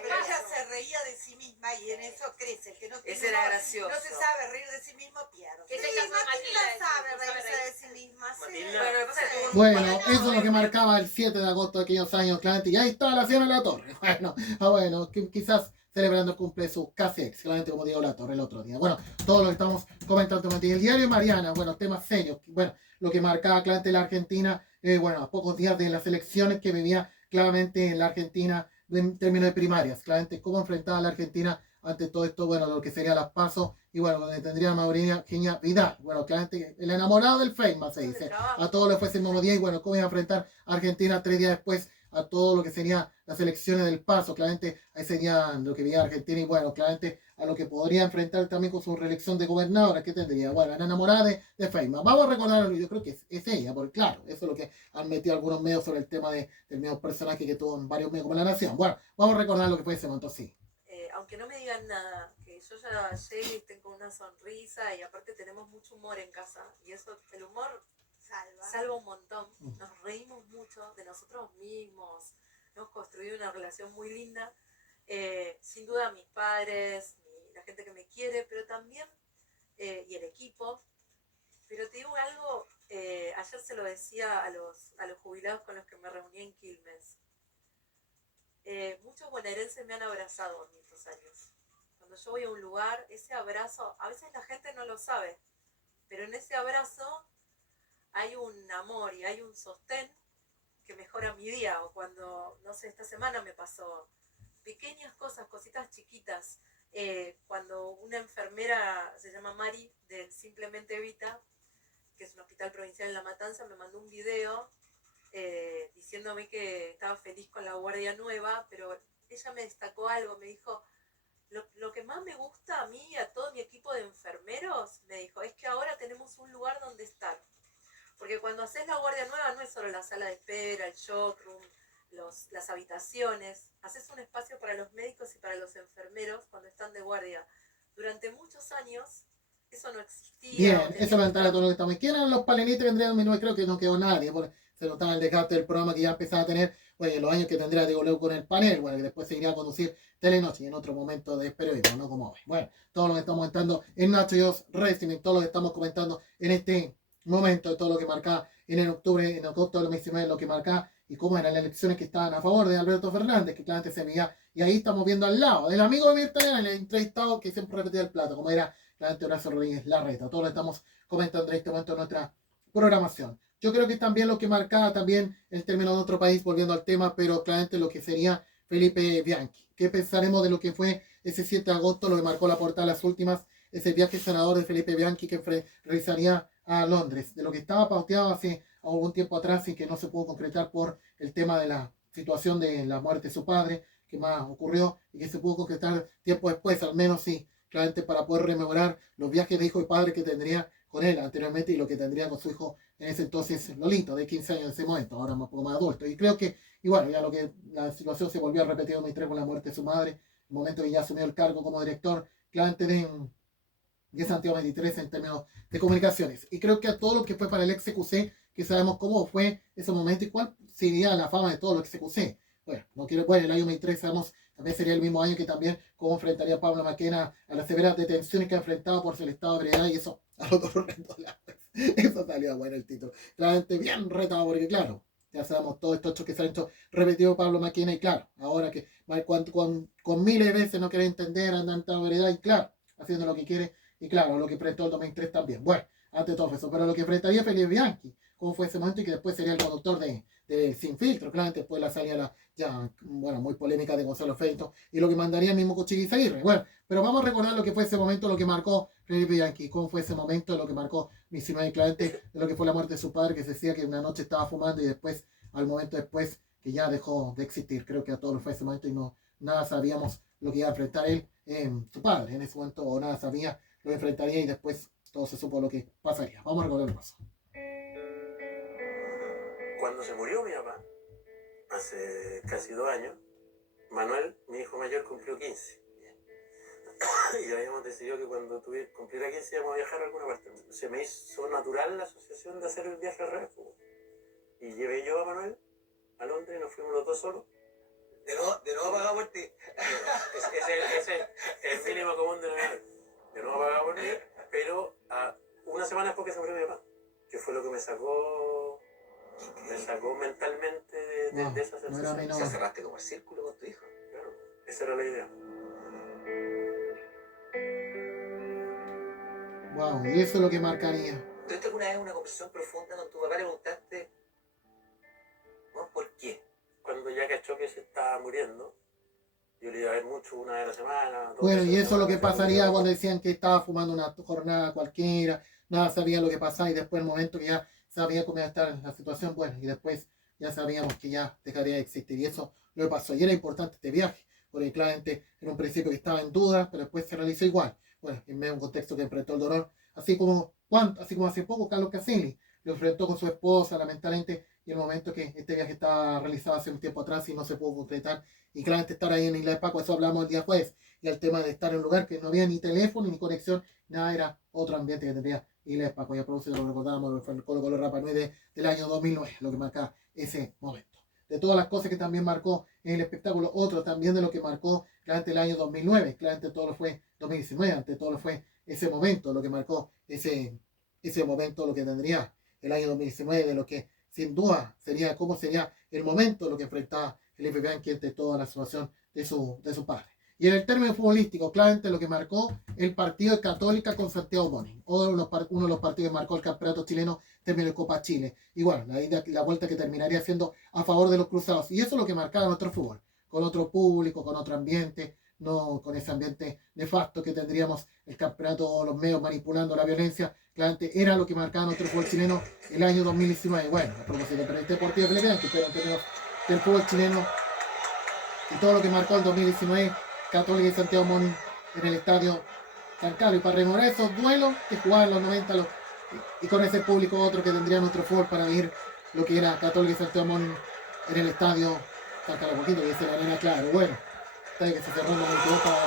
pero ella se reía de sí misma y en eso crece. El que no Ese era gracioso. No se sabe reír de sí mismo, pierde. Ese Sí, caso de Matilda Matilda sabe es- reírse de sí misma. Sí. Matilda. Bueno, lo que pasa es que tuvo un- Bueno, eso es lo que marcaba el 7 de agosto de aquellos años, claramente. Y ahí está la señora La Torre. Bueno, quizás celebrando el cumple de su casi ex, claramente como digo La Torre el otro día. Bueno, todo lo que estamos comentando. Y el diario Mariana, bueno, temas serios. Bueno, lo que marcaba claramente la Argentina, bueno, a pocos días de las elecciones que vivía claramente en la Argentina en términos de primarias. Claramente cómo enfrentaba la Argentina ante todo esto, bueno, lo que sería las PASO, y bueno, donde tendría a Mauricio Eugenia Vidal. Bueno, claramente el enamorado del FEIMA, se dice. A todo le fue ese mismo día, y bueno, cómo iba a enfrentar a Argentina 3 días después a todo lo que sería las elecciones del PASO. Claramente ahí sería lo que veía Argentina, y bueno, claramente a lo que podría enfrentar también con su reelección de gobernadora, que tendría, bueno, la enamorada de FEIMA. Vamos a recordarlo, yo creo que es ella, porque claro, eso es lo que han metido algunos medios sobre el tema del mismo personaje que tuvo en varios medios como La Nación. Bueno, vamos a recordar lo que fue ese momento, sí. Aunque no me digan nada, que yo ya llegue y estén con una sonrisa y aparte tenemos mucho humor en casa y eso, el humor salva un montón. Nos reímos mucho de nosotros mismos, hemos construido una relación muy linda. Sin duda mis padres, la gente que me quiere, pero también, y el equipo. Pero te digo algo, ayer se lo decía a los jubilados con los que me reuní en Quilmes. Muchos bonaerenses me han abrazado en estos años. Cuando yo voy a un lugar, ese abrazo, a veces la gente no lo sabe, pero en ese abrazo hay un amor y hay un sostén que mejora mi día. O cuando, no sé, esta semana me pasó pequeñas cosas, cositas chiquitas. Cuando una enfermera, se llama Mari, de Simplemente Evita, que es un hospital provincial en La Matanza, me mandó un video diciéndome que estaba feliz con la guardia nueva, pero ella me destacó algo, me dijo, lo que más me gusta a mí y a todo mi equipo de enfermeros, me dijo, es que ahora tenemos un lugar donde estar. Porque cuando haces la guardia nueva no es solo la sala de espera, el shock room, las habitaciones, haces un espacio para los médicos y para los enfermeros cuando están de guardia. Durante muchos años eso no existía. Bien, eso va a entrar a todo lo que estamos. ¿Quién eran los palenites? Vendrían 2009, creo que no quedó nadie. Se notaba el desgaste del programa que ya empezaba a tener, bueno, los años que tendría Diego Leu con el panel, bueno, que después se iría a conducir Telenoche y en otro momento de periodismo, no como hoy. Bueno, todo lo que estamos comentando en Nacho Joss Wrestling, todo lo que estamos comentando en este momento, de todo lo que marcaba en octubre, en agosto del 2019, lo que marcaba y cómo eran las elecciones que estaban a favor de Alberto Fernández, que claramente se veía, y ahí estamos viendo al lado del amigo de Mirta, el entrevistado que siempre repetía el plato, como era claramente Horacio Rodríguez Larreta. Todo lo estamos comentando en este momento en nuestra programación. Yo creo que también lo que marcaba también el término de otro país, volviendo al tema, pero claramente lo que sería Felipe Bianchi. ¿Qué pensaremos de lo que fue ese 7 de agosto, lo que marcó la portada de las últimas, ese viaje senador de Felipe Bianchi que realizaría a Londres, de lo que estaba pauteado hace algún tiempo atrás y que no se pudo concretar por el tema de la situación de la muerte de su padre, que más ocurrió y que se pudo concretar tiempo después, al menos sí, claramente para poder rememorar los viajes de hijo y padre que tendría con él anteriormente y lo que tendría con su hijo en ese entonces Lolito, de 15 años en ese momento, ahora un poco más adulto. Y creo que, y bueno, ya lo que la situación se volvió a repetir en 2003 con la muerte de su madre, el momento que ya asumió el cargo como director, claramente de Santiago 23 en términos de comunicaciones. Y creo que a todo lo que fue para el ex CQC, que sabemos cómo fue ese momento y cuál sería la fama de todo lo ex CQC. Bueno, no quiero, bueno, el año 23 sabemos, también sería el mismo año que también cómo enfrentaría a Pablo Maquena a las severas detenciones que ha enfrentado por el estado de ebriedad y eso a los dos eso salió bueno el título. Claramente bien retado porque claro, ya sabemos todos estos hechos que se han hecho repetido Pablo Maquena y claro, ahora que con miles de veces no quiere entender, anda en estado de ebriedad y claro, haciendo lo que quiere y claro, lo que enfrentó el 2003 también. Bueno, ante todo eso, pero lo que enfrentaría Felipe Bianchi, cómo fue ese momento y que después sería el conductor de Sin Filtro, claramente después la salida ya, bueno, muy polémica de Gonzalo Feito y lo que mandaría el mismo Cuchillo Izaguirre. Bueno, pero vamos a recordar lo que fue ese momento, lo que marcó Felipe Bianchi, cómo fue ese momento, lo que marcó Misinay claramente, lo que fue la muerte de su padre, que se decía que una noche estaba fumando y después, al momento después, que ya dejó de existir. Creo que a todos fue ese momento y no, nada sabíamos lo que iba a enfrentar él, su padre en ese momento, o nada sabía lo que enfrentaría y después todo se supo lo que pasaría. Vamos a recordar el paso. Cuando se murió mi papá, hace casi 2 años, Manuel, mi hijo mayor, cumplió 15. Y habíamos decidido que cuando cumpliera 15 íbamos a viajar a alguna parte. Se me hizo natural la asociación de hacer el viaje al revés. Y llevé yo a Manuel a Londres y nos fuimos los dos solos. De nuevo pagado por ti. Ese es el mínimo común denominador. De nuevo pagado por mí, pero una semana después que se murió mi papá, que fue lo que me sacó mentalmente de esa sensación. O sea, cerraste como el círculo con tu hijo. Claro, esa era la idea. Wow, y eso es lo que marcaría. ¿Tuviste alguna vez una conversación profunda con tu papá? Le preguntaste, ¿no? ¿Por qué? Cuando ya cachó que se estaba muriendo, yo le iba a ver mucho, una vez a la semana. Bueno, y eso es lo que pasaría cuando decían que estaba fumando una jornada cualquiera, nada sabía lo que pasaba y después el momento que ya sabía cómo iba a estar la situación, bueno, y después ya sabíamos que ya dejaría de existir y eso lo que pasó. Y era importante este viaje, porque claramente en un principio que estaba en duda, pero después se realizó igual. Bueno, en medio de un contexto que enfrentó el dolor, así como hace poco Carlos Caselli lo enfrentó con su esposa, lamentablemente, y el momento que este viaje estaba realizado hace un tiempo atrás y no se pudo concretar, y claramente estar ahí en Isla de Pascua, eso hablamos el día jueves, y el tema de estar en un lugar que no había ni teléfono ni conexión, nada, era otro ambiente que tendría Isla de Pascua, ya produce lo recordábamos, fue el Colo Rapa Nui del año 2009, lo que marca ese momento. De todas las cosas que también marcó en el espectáculo, otro también de lo que marcó claramente el año 2009, claramente todo lo fue 2019, ante todo lo fue ese momento, lo que marcó ese momento, lo que tendría el año 2019, de lo que sin duda sería cómo sería el momento, lo que enfrentaba Felipe Bianchi ante toda la situación de su padre. Y en el término futbolístico, claramente lo que marcó el partido de Católica con Santiago Morning, uno de los partidos que marcó el campeonato chileno, término de Copa Chile. Y bueno, la vuelta que terminaría siendo a favor de los cruzados. Y eso es lo que marcaba nuestro fútbol, con otro público, con otro ambiente, no con ese ambiente nefasto que tendríamos el campeonato, los medios manipulando la violencia, claramente era lo que marcaba nuestro fútbol chileno el año 2019. Bueno, a propósito, pero este partido de pero en términos del fútbol chileno y todo lo que marcó el 2019, Católica y Santiago Morning en el estadio San Carlos, y para rememorar esos duelos que jugaban en los 90 y con ese público otro que tendría nuestro fútbol para ver lo que era Católica y Santiago Morning en el estadio San Carlos Poquito, que es la arena, claro. Bueno, estadio que se cerró en 92 para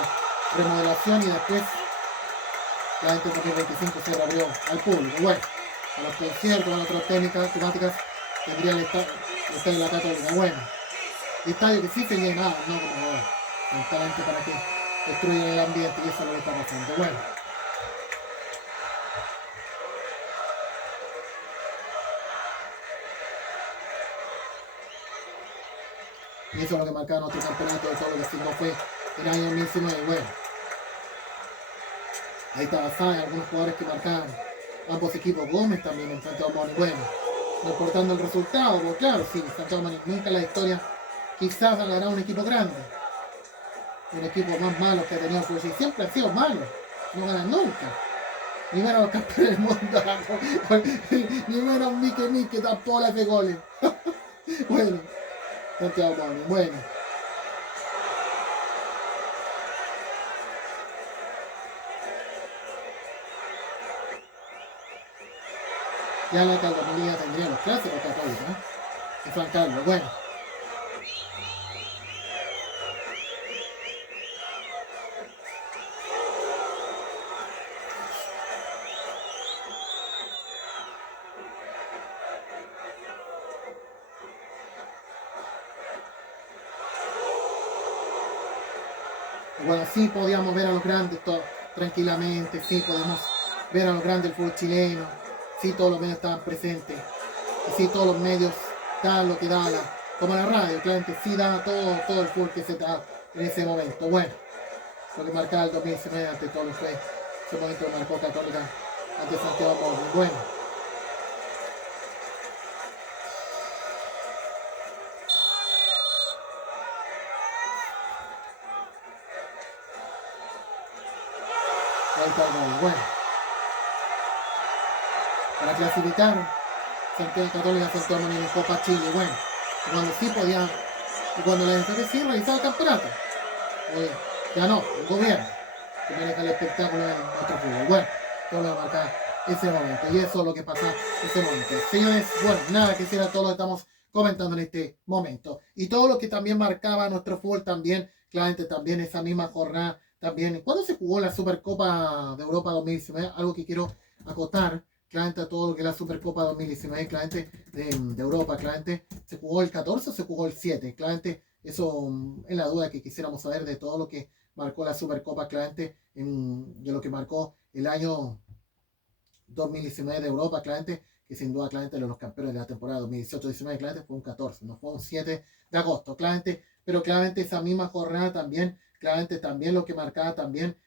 remodelación y después la gente en 2025 se reabrió al público. Bueno, a los conciertos, a otras técnicas, temáticas, tendría el estadio de la Católica. Bueno, estadio que sí se llenaba, no como ahora, lentamente para que destruyan el ambiente, y eso es lo que está pasando. Bueno, y eso es lo que marcaba nuestro campeonato de todo lo que no fue el año 2019. Bueno, ahí estaba Sáenz, algunos jugadores que marcaban ambos equipos, Gómez también en Santiago Morning. Bueno, no importando el resultado, porque claro, sí, Santiago Morning nunca en la historia quizás ganará un equipo grande. El equipo más malo que ha tenido fue siempre han sido malos, no ganan nunca. Ni menos los campeones del mundo, ni menos Mickey que tampoco le hace goles. Bueno, Santiago Morning, bueno. Ya la Caldemonía tendría los clásicos católicos, ¿eh? Y San Carlos, bueno. Bueno, sí podíamos ver a los grandes tranquilamente, sí podemos ver a los grandes del fútbol chileno, sí todos los medios estaban presentes, y sí todos los medios daban lo que daban, como la radio, claramente sí daba todo el fútbol que se daba en ese momento. Bueno, lo que marcaba el 2019 ante todo lo que fue ese momento que marcó Católica ante Santiago Morning. Bueno. Bueno, para clasificar Santiago Católica Santiago Morning en Copa Chile, bueno, cuando sí podía, y cuando la gente sí realizaba el campeonato, ya no, el gobierno que maneja el espectáculo en nuestro fútbol. Bueno, todo lo que marca ese momento, y eso es lo que pasa ese momento. Señores, bueno, nada, que era todo lo que estamos comentando en este momento, y todo lo que también marcaba nuestro fútbol también, claramente también esa misma jornada. También, ¿cuándo se jugó la Supercopa de Europa 2019? Algo que quiero acotar, claramente a todo lo que es la Supercopa 2019, claramente de Europa, claramente, ¿se jugó el 14 o se jugó el 7? Claramente, eso es la duda que quisiéramos saber de todo lo que marcó la Supercopa, claramente, de lo que marcó el año 2019 de Europa, claramente, que sin duda, claramente, los campeones de la temporada 2018-19, claramente, fue un 14, no fue un 7 de agosto, claramente, pero claramente esa misma jornada también, claramente también lo que marcaba también,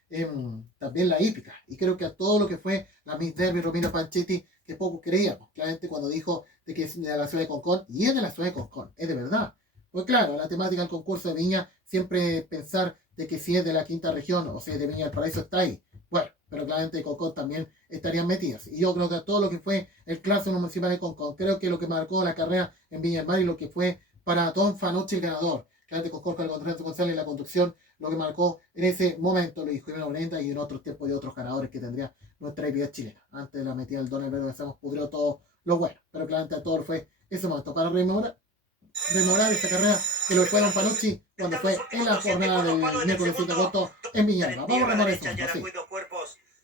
también la hípica. Y creo que a todo lo que fue la Miss Derby, Romina Panchetti, que poco creíamos, claramente cuando dijo de que es de la ciudad de Concón, y es de la ciudad de Concón, es de verdad. Pues claro, la temática del concurso de Viña, siempre pensar de que si es de la quinta región o si es de Viña del Paraíso está ahí. Bueno, pero claramente Concón también estarían metidos. Y yo creo que a todo lo que fue el clásico municipal de Concón, creo que lo que marcó la carrera en Viña del Mar y lo que fue para Don Fanucci el ganador, claramente Concón con el contrato González y la conducción, lo que marcó en ese momento Luis Jiménez Brenda y en otros tiempos de otros ganadores que tendría nuestra hípica chilena. Antes de la metida del Don Alberto, que pudrió todo lo bueno, pero claramente todo fue ese momento para rememorar esta carrera que lo fue Don Fanucci cuando fue en la jornada del miércoles 7 de agosto en Viñalba. Vamos a rememorar eso.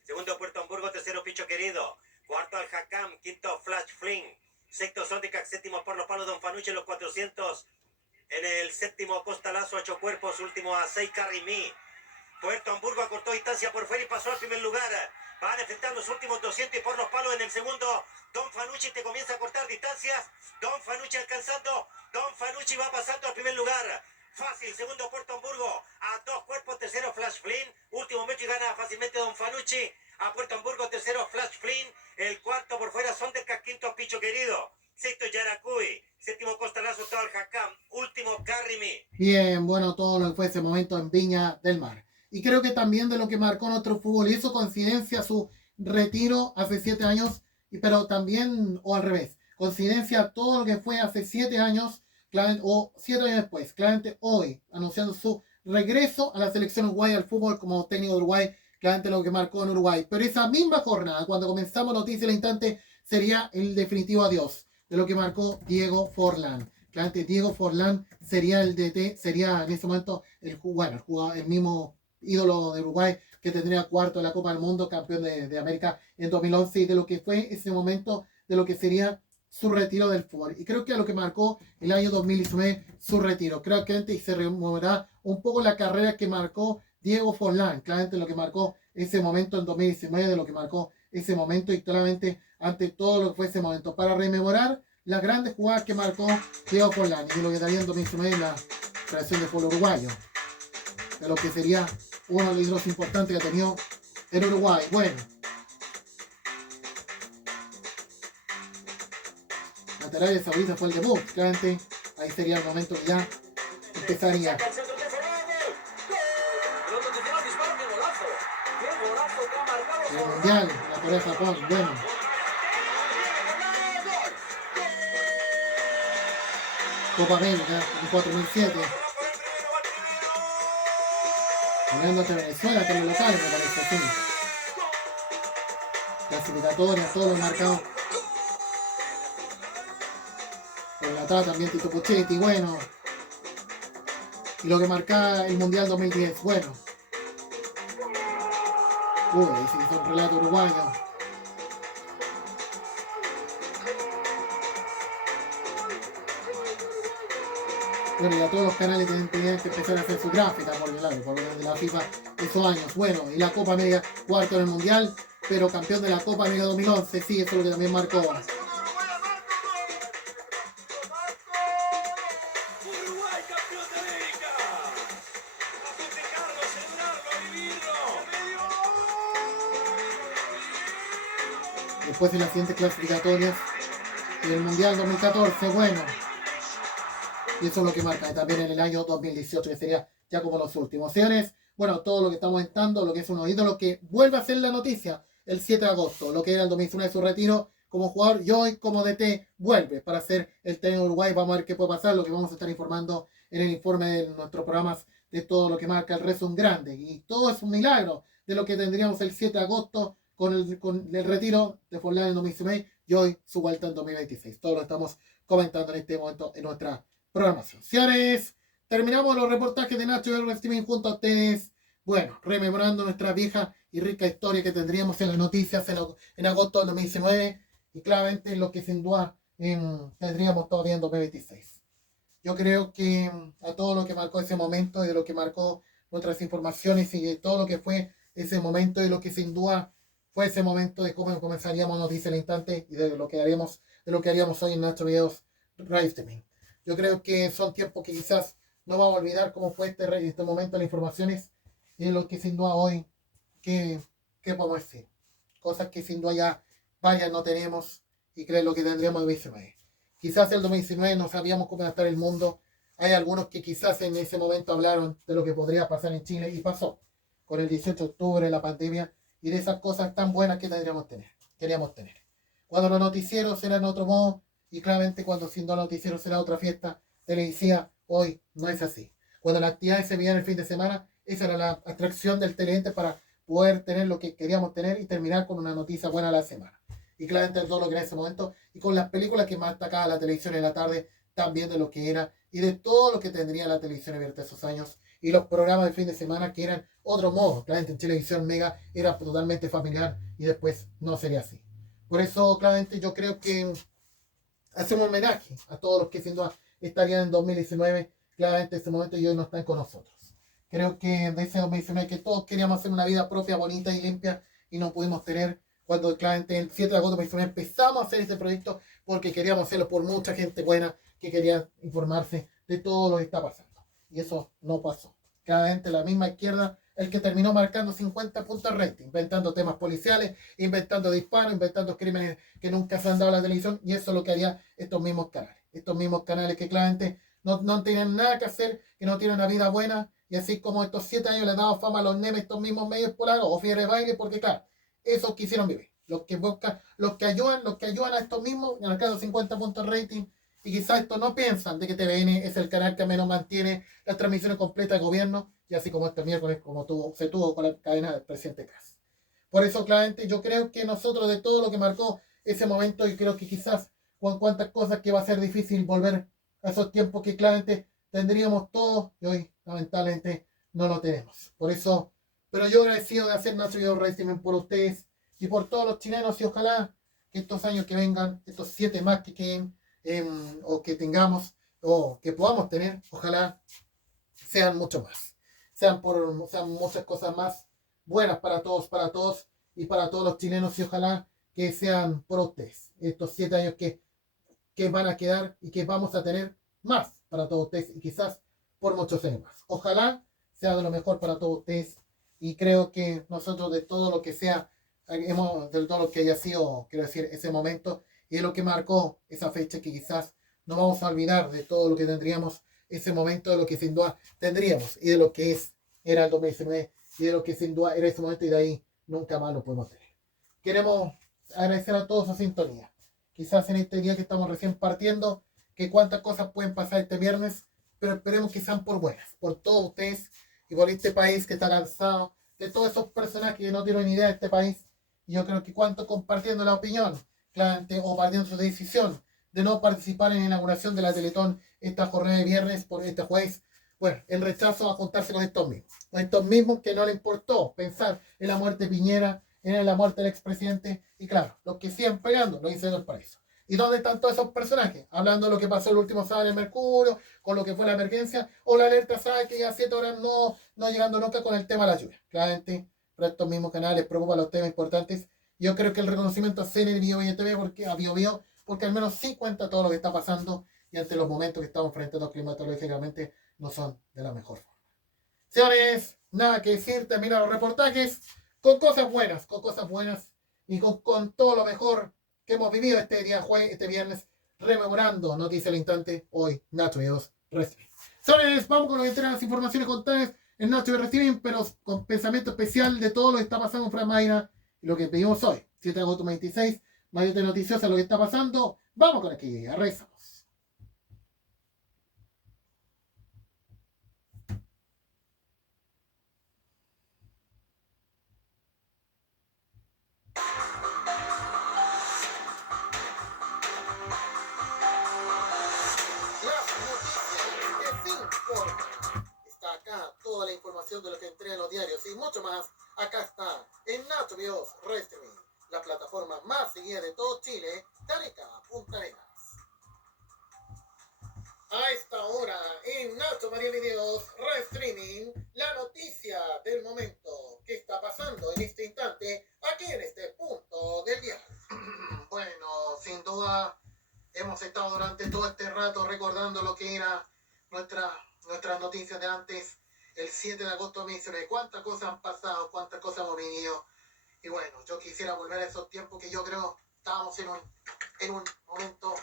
Segundo Puerto Hamburgo, tercero Picho Querido, cuarto Al-Hakam, quinto Flash Fling, sexto Sondicac, séptimo por los palos Don Fanucci, los 400. En el séptimo Costa Lazo, 8 cuerpos, último a 6 Carrimí. Puerto Hamburgo acortó distancia por fuera y pasó al primer lugar. Van a enfrentar los últimos 200 y por los palos en el segundo. Don Fanucci te comienza a cortar distancias. Don Fanucci alcanzando. Don Fanucci va pasando al primer lugar. Fácil, segundo Puerto Hamburgo. A 2 cuerpos, tercero Flash Flynn. Último metro y gana fácilmente Don Fanucci. A Puerto Hamburgo, tercero Flash Flynn. El cuarto por fuera son del quinto Picho Querido. Sexto Yaracuy, séptimo Costalazo, octavo Al-Hakam, último Carrimí. Bien, bueno, todo lo que fue ese momento en Viña del Mar. Y creo que también de lo que marcó nuestro fútbol, y eso coincidencia su retiro hace 7 años, pero también, o al revés, coincidencia todo lo que fue hace 7 años, claramente, o 7 años después, claramente hoy, anunciando su regreso a la selección uruguaya al fútbol como técnico de Uruguay, claramente lo que marcó en Uruguay. Pero esa misma jornada, cuando comenzamos Noticias al Instante, sería el definitivo adiós de lo que marcó Diego Forlán. Claramente Diego Forlán sería el DT, sería en ese momento el mismo ídolo de Uruguay que tendría cuarto de la Copa del Mundo, campeón de América en 2011, y de lo que fue ese momento, de lo que sería su retiro del fútbol. Y creo que a lo que marcó el año 2019 su retiro. Creo que antes se removerá un poco la carrera que marcó Diego Forlán, claramente lo que marcó ese momento en 2019, de lo que marcó ese momento y claramente ante todo lo que fue ese momento, para rememorar las grandes jugadas que marcó Diego Forlán y de lo que daría en 2019 la selección de fútbol uruguayo, de lo que sería uno de los hitos importantes que ha tenido en Uruguay. Bueno, ante Arabia Saudita fue el debut, claramente ahí sería el momento que ya empezaría el mundial, la Corea-Japón. Bueno, Copa América en 4007, jugando ante Venezuela, ante los locales, me parece, sí. Clasificatorias, todos los marcados por la TAA, también Tito Puchetti, bueno. Y lo que marca el Mundial 2010, bueno. Uy, ahí se hizo un relato uruguayo. Bueno, y a todos los canales tenían que empezar a hacer su gráfica, por orden de la FIFA esos años. Bueno, y la Copa América, cuarto en el Mundial, pero campeón de la Copa América 2011, sí, eso es lo que también marcó. Uruguay, campeón de América. A festejarlo, celebrarlo, a vivirlo. Después de las siguientes clasificatorias del Mundial 2014, bueno. Y eso es lo que marca también en el año 2018, que sería ya como los últimos. Señores, bueno, todo lo que estamos entrando, lo que es unos ídolos que vuelve a ser la noticia el 7 de agosto, lo que era el 2019 de su retiro como jugador y hoy como DT vuelve para ser el técnico de Uruguay. Vamos a ver qué puede pasar, lo que vamos a estar informando en el informe de nuestros programas de todo lo que marca el resumen grande. Y todo es un milagro de lo que tendríamos el 7 de agosto con el retiro de Forlán en 2019 y hoy su vuelta en 2026. Todo lo estamos comentando en este momento en nuestra programación. Señores, terminamos los reportajes de Nacho y Streaming junto a ustedes. Bueno, rememorando nuestra vieja y rica historia que tendríamos en las noticias en agosto del 2019 y claramente lo que sin duda tendríamos todavía en 2026. Yo creo que a todo lo que marcó ese momento y de lo que marcó nuestras informaciones y de todo lo que fue ese momento y lo que sin duda fue ese momento de cómo comenzaríamos Noticias al Instante y de lo que haríamos hoy en Nacho Videos Live Streaming. Yo creo que son tiempos que quizás no vamos a olvidar cómo fue este momento de las informaciones y de lo que sin duda hoy, ¿qué podemos decir? Cosas que sin duda ya varias no tenemos y creo lo que tendríamos en 2019. Quizás el 2019 no sabíamos cómo iba a estar el mundo. Hay algunos que quizás en ese momento hablaron de lo que podría pasar en Chile y pasó con el 18 de octubre, la pandemia y de esas cosas tan buenas que queríamos tener. Cuando los noticieros eran otro modo, y claramente cuando siendo noticiero será otra fiesta televisiva, hoy no es así. Cuando las actividades se veían el fin de semana, esa era la atracción del televidente para poder tener lo que queríamos tener y terminar con una noticia buena a la semana. Y claramente todo lo que era ese momento, y con las películas que más destacaba la televisión en la tarde, también de lo que era, y de todo lo que tendría la televisión abierta esos años, y los programas de fin de semana que eran otro modo. Claramente en Televisión Mega era totalmente familiar, y después no sería así. Por eso, claramente, yo creo que hacemos homenaje a todos los que sin duda estarían en 2019, claramente en ese momento y hoy no están con nosotros. Creo que de ese 2019 que todos queríamos hacer una vida propia, bonita y limpia y no pudimos tener, cuando claramente el 7 de agosto de 2019 empezamos a hacer este proyecto porque queríamos hacerlo por mucha gente buena que quería informarse de todo lo que está pasando. Y eso no pasó. Claramente la misma izquierda, el que terminó marcando 50 puntos de rating, inventando temas policiales, inventando disparos, inventando crímenes que nunca se han dado a la televisión, y eso es lo que haría estos mismos canales que claramente no tienen nada que hacer, que no tienen una vida buena, y así como estos 7 años les han dado fama a los memes, estos mismos medios polaros o Fiebre Baile, porque claro, esos quisieron vivir. Los que buscan, los que ayudan a estos mismos, en el caso 50 puntos de rating, y quizás estos no piensan de que TVN es el canal que menos mantiene las transmisiones completas de gobierno, y así como este miércoles, como se tuvo con la cadena del presidente Kass. Por eso, claramente, yo creo que nosotros, de todo lo que marcó ese momento, y creo que quizás con cuantas cosas que va a ser difícil volver a esos tiempos que claramente tendríamos todos, y hoy, lamentablemente, no lo tenemos. Por eso, pero yo agradecido de hacer nuestro video Racing por ustedes y por todos los chilenos, y ojalá que estos años que vengan, estos 7 más que queden, o que tengamos, o que podamos tener, ojalá sean mucho más. Sean muchas cosas más buenas para todos y para todos los chilenos, y ojalá que sean por ustedes. Estos 7 años que van a quedar y que vamos a tener más para todos ustedes, y quizás por muchos años más. Ojalá sea de lo mejor para todos ustedes, y creo que nosotros, de todo lo que sea, de todo lo que haya sido, quiero decir, ese momento, y de lo que marcó esa fecha, que quizás no vamos a olvidar de todo lo que tendríamos ese momento, de lo que sin duda tendríamos, y de lo que era el 2019, y de lo que sin duda era ese momento, y de ahí nunca más lo podemos tener. Queremos agradecer a todos su sintonía. Quizás en este día que estamos recién partiendo, que cuántas cosas pueden pasar este viernes, pero esperemos que sean por buenas, por todos ustedes y por este país que está cansado de todos esos personajes que no tienen idea de este país. Y yo creo que cuánto compartiendo la opinión, claramente, o partiendo su decisión de no participar en la inauguración de la Teletón esta jornada de viernes por este jueves, bueno, en rechazo a juntarse con estos mismos que no le importó pensar en la muerte de Piñera, en la muerte del expresidente, y claro, los que siguen peleando lo dicen el paraíso. ¿Y dónde están todos esos personajes? Hablando de lo que pasó el último sábado en el Mercurio, con lo que fue la emergencia, o la alerta sabe que ya 7 horas no llegando nunca con el tema de la lluvia. Claramente, para estos mismos canales preocupan los temas importantes. Yo creo que el reconocimiento a CNN, Bio y TV, porque a Bio, porque al menos sí cuenta todo lo que está pasando, y ante los momentos que estamos enfrentando climatológicamente no son de la mejor forma. Señores, nada que decir, termina los reportajes con cosas buenas, y con todo lo mejor que hemos vivido este día jueves, este viernes, rememorando Noticias al Instante, hoy Nacho Videos Wrestling. Señores, vamos con lo que traen las informaciones contadas en Nacho Videos Wrestling, pero con pensamiento especial de todo lo que está pasando en Fran Mayra y lo que pedimos hoy, 7 de agosto 26, mayor de noticiosa lo que está pasando. Vamos con aquí, rezamos. Está acá toda la información de lo que entregan los diarios y mucho más. Acá está en Nacho Videos Wrestling, la plataforma más seguida de todo Chile, Careca Punta Arenas. A esta hora en Nacho María Videos Restreaming, la noticia del momento que está pasando en este instante aquí en este punto del día. Bueno, sin duda hemos estado durante todo este rato recordando lo que era nuestras noticias de antes, el 7 de agosto me dice cuántas cosas han pasado, cuántas cosas hemos vivido. Y bueno, yo quisiera volver a esos tiempos que yo creo estábamos en un momento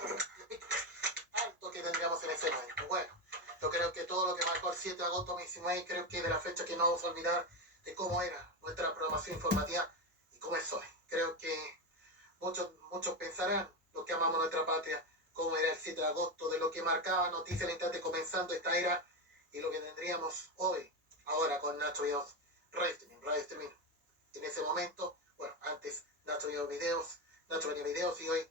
alto que tendríamos en ese momento. Bueno, yo creo que todo lo que marcó el 7 de agosto de 2019, creo que de la fecha que no vamos a olvidar de cómo era nuestra programación informativa y cómo es hoy. Creo que muchos pensarán, los que amamos nuestra patria, cómo era el 7 de agosto, de lo que marcaba Noticias al Instante comenzando esta era, y lo que tendríamos hoy, ahora con Nacho Videos Radio Streaming. En ese momento, bueno, antes Nacho venía videos y hoy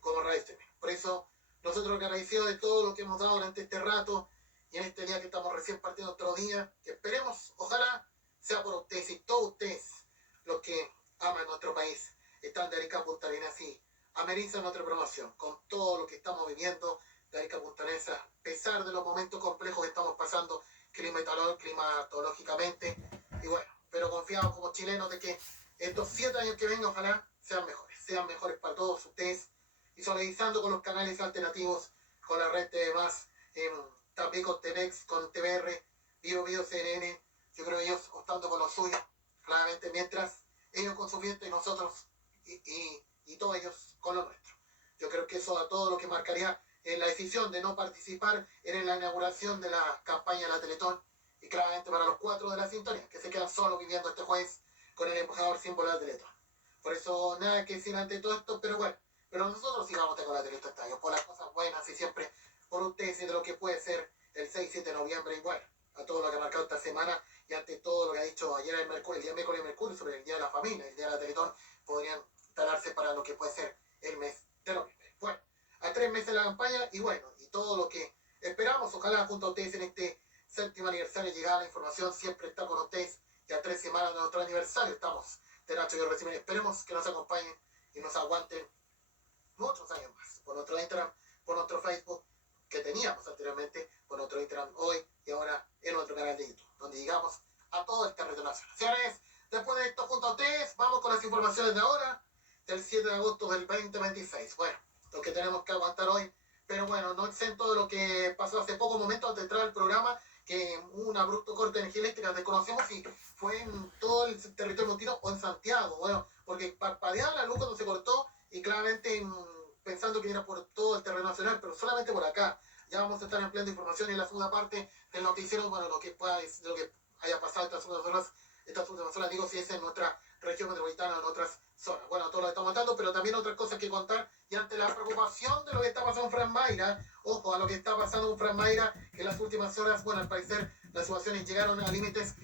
como Radio Streaming. Por eso, nosotros agradecidos de todo lo que hemos dado durante este rato y en este día que estamos recién partiendo otro día, que esperemos, ojalá, sea por ustedes y todos ustedes, los que aman nuestro país, están de Arica a Punta Arenas y amerizan nuestra promoción con todo lo que estamos viviendo de Arica a Punta Arenas, a pesar de los momentos complejos que estamos pasando climatológicamente. Y bueno, pero confiamos como chilenos de que estos 7 años que vengan, ojalá sean mejores para todos ustedes, y solidarizando con los canales alternativos, con la red TV+, también con TVX, con TVR, Bio CNN. Yo creo que ellos optando con lo suyo, claramente, mientras ellos con su fiesta y nosotros y todos ellos con lo nuestro. Yo creo que eso a todo lo que marcaría en la decisión de no participar en la inauguración de la campaña de la Teletón, y claramente para los 4 de la sintonía que se quedan solos viviendo este jueves con el embajador símbolo de la Teletón. Por eso nada que decir ante todo esto, pero bueno, pero nosotros sigamos con la Teletón Estadio, por las cosas buenas y siempre por ustedes y de lo que puede ser el 6-7 de noviembre, y bueno, a todo lo que ha marcado esta semana y ante todo lo que ha dicho ayer el día miércoles y Mercurio sobre el Día de la Familia, el Día de la Teletón, podrían talarse para lo que puede ser el mes de noviembre. Bueno, a 3 meses de la campaña y bueno, y todo lo que esperamos, ojalá junto a ustedes en este 7º aniversario llegada la información, siempre está con ustedes, y a 3 semanas de nuestro aniversario estamos de Nacho y Reciben. Esperemos que nos acompañen y nos aguanten muchos años más, por nuestro Instagram, por nuestro Facebook, que teníamos anteriormente, por nuestro Instagram hoy y ahora en nuestro canal de YouTube, donde llegamos a todo el territorio nacional. Señores, después de esto junto a ustedes, vamos con las informaciones de ahora, del 7 de agosto del 2026. Bueno, lo que tenemos que aguantar hoy, pero bueno, no exento de lo que pasó hace pocos momentos antes de entrar al programa, que hubo un abrupto corte de energía eléctrica, desconocemos si fue en todo el territorio montino o en Santiago, bueno, porque parpadeaba la luz cuando se cortó y claramente pensando que era por todo el terreno nacional, pero solamente por acá. Ya vamos a estar empleando información en la segunda parte del noticiero, bueno, lo que haya pasado estas últimas horas, digo, si es en nuestra región metropolitana o en otras zonas. Bueno, todo lo estamos contando, pero también otras cosas que contar, y ante la preocupación de lo que está pasando en Fran Mayra, ojo a lo que está pasando en Fran Mayra, que en las últimas horas, bueno, al parecer las situaciones llegaron a límites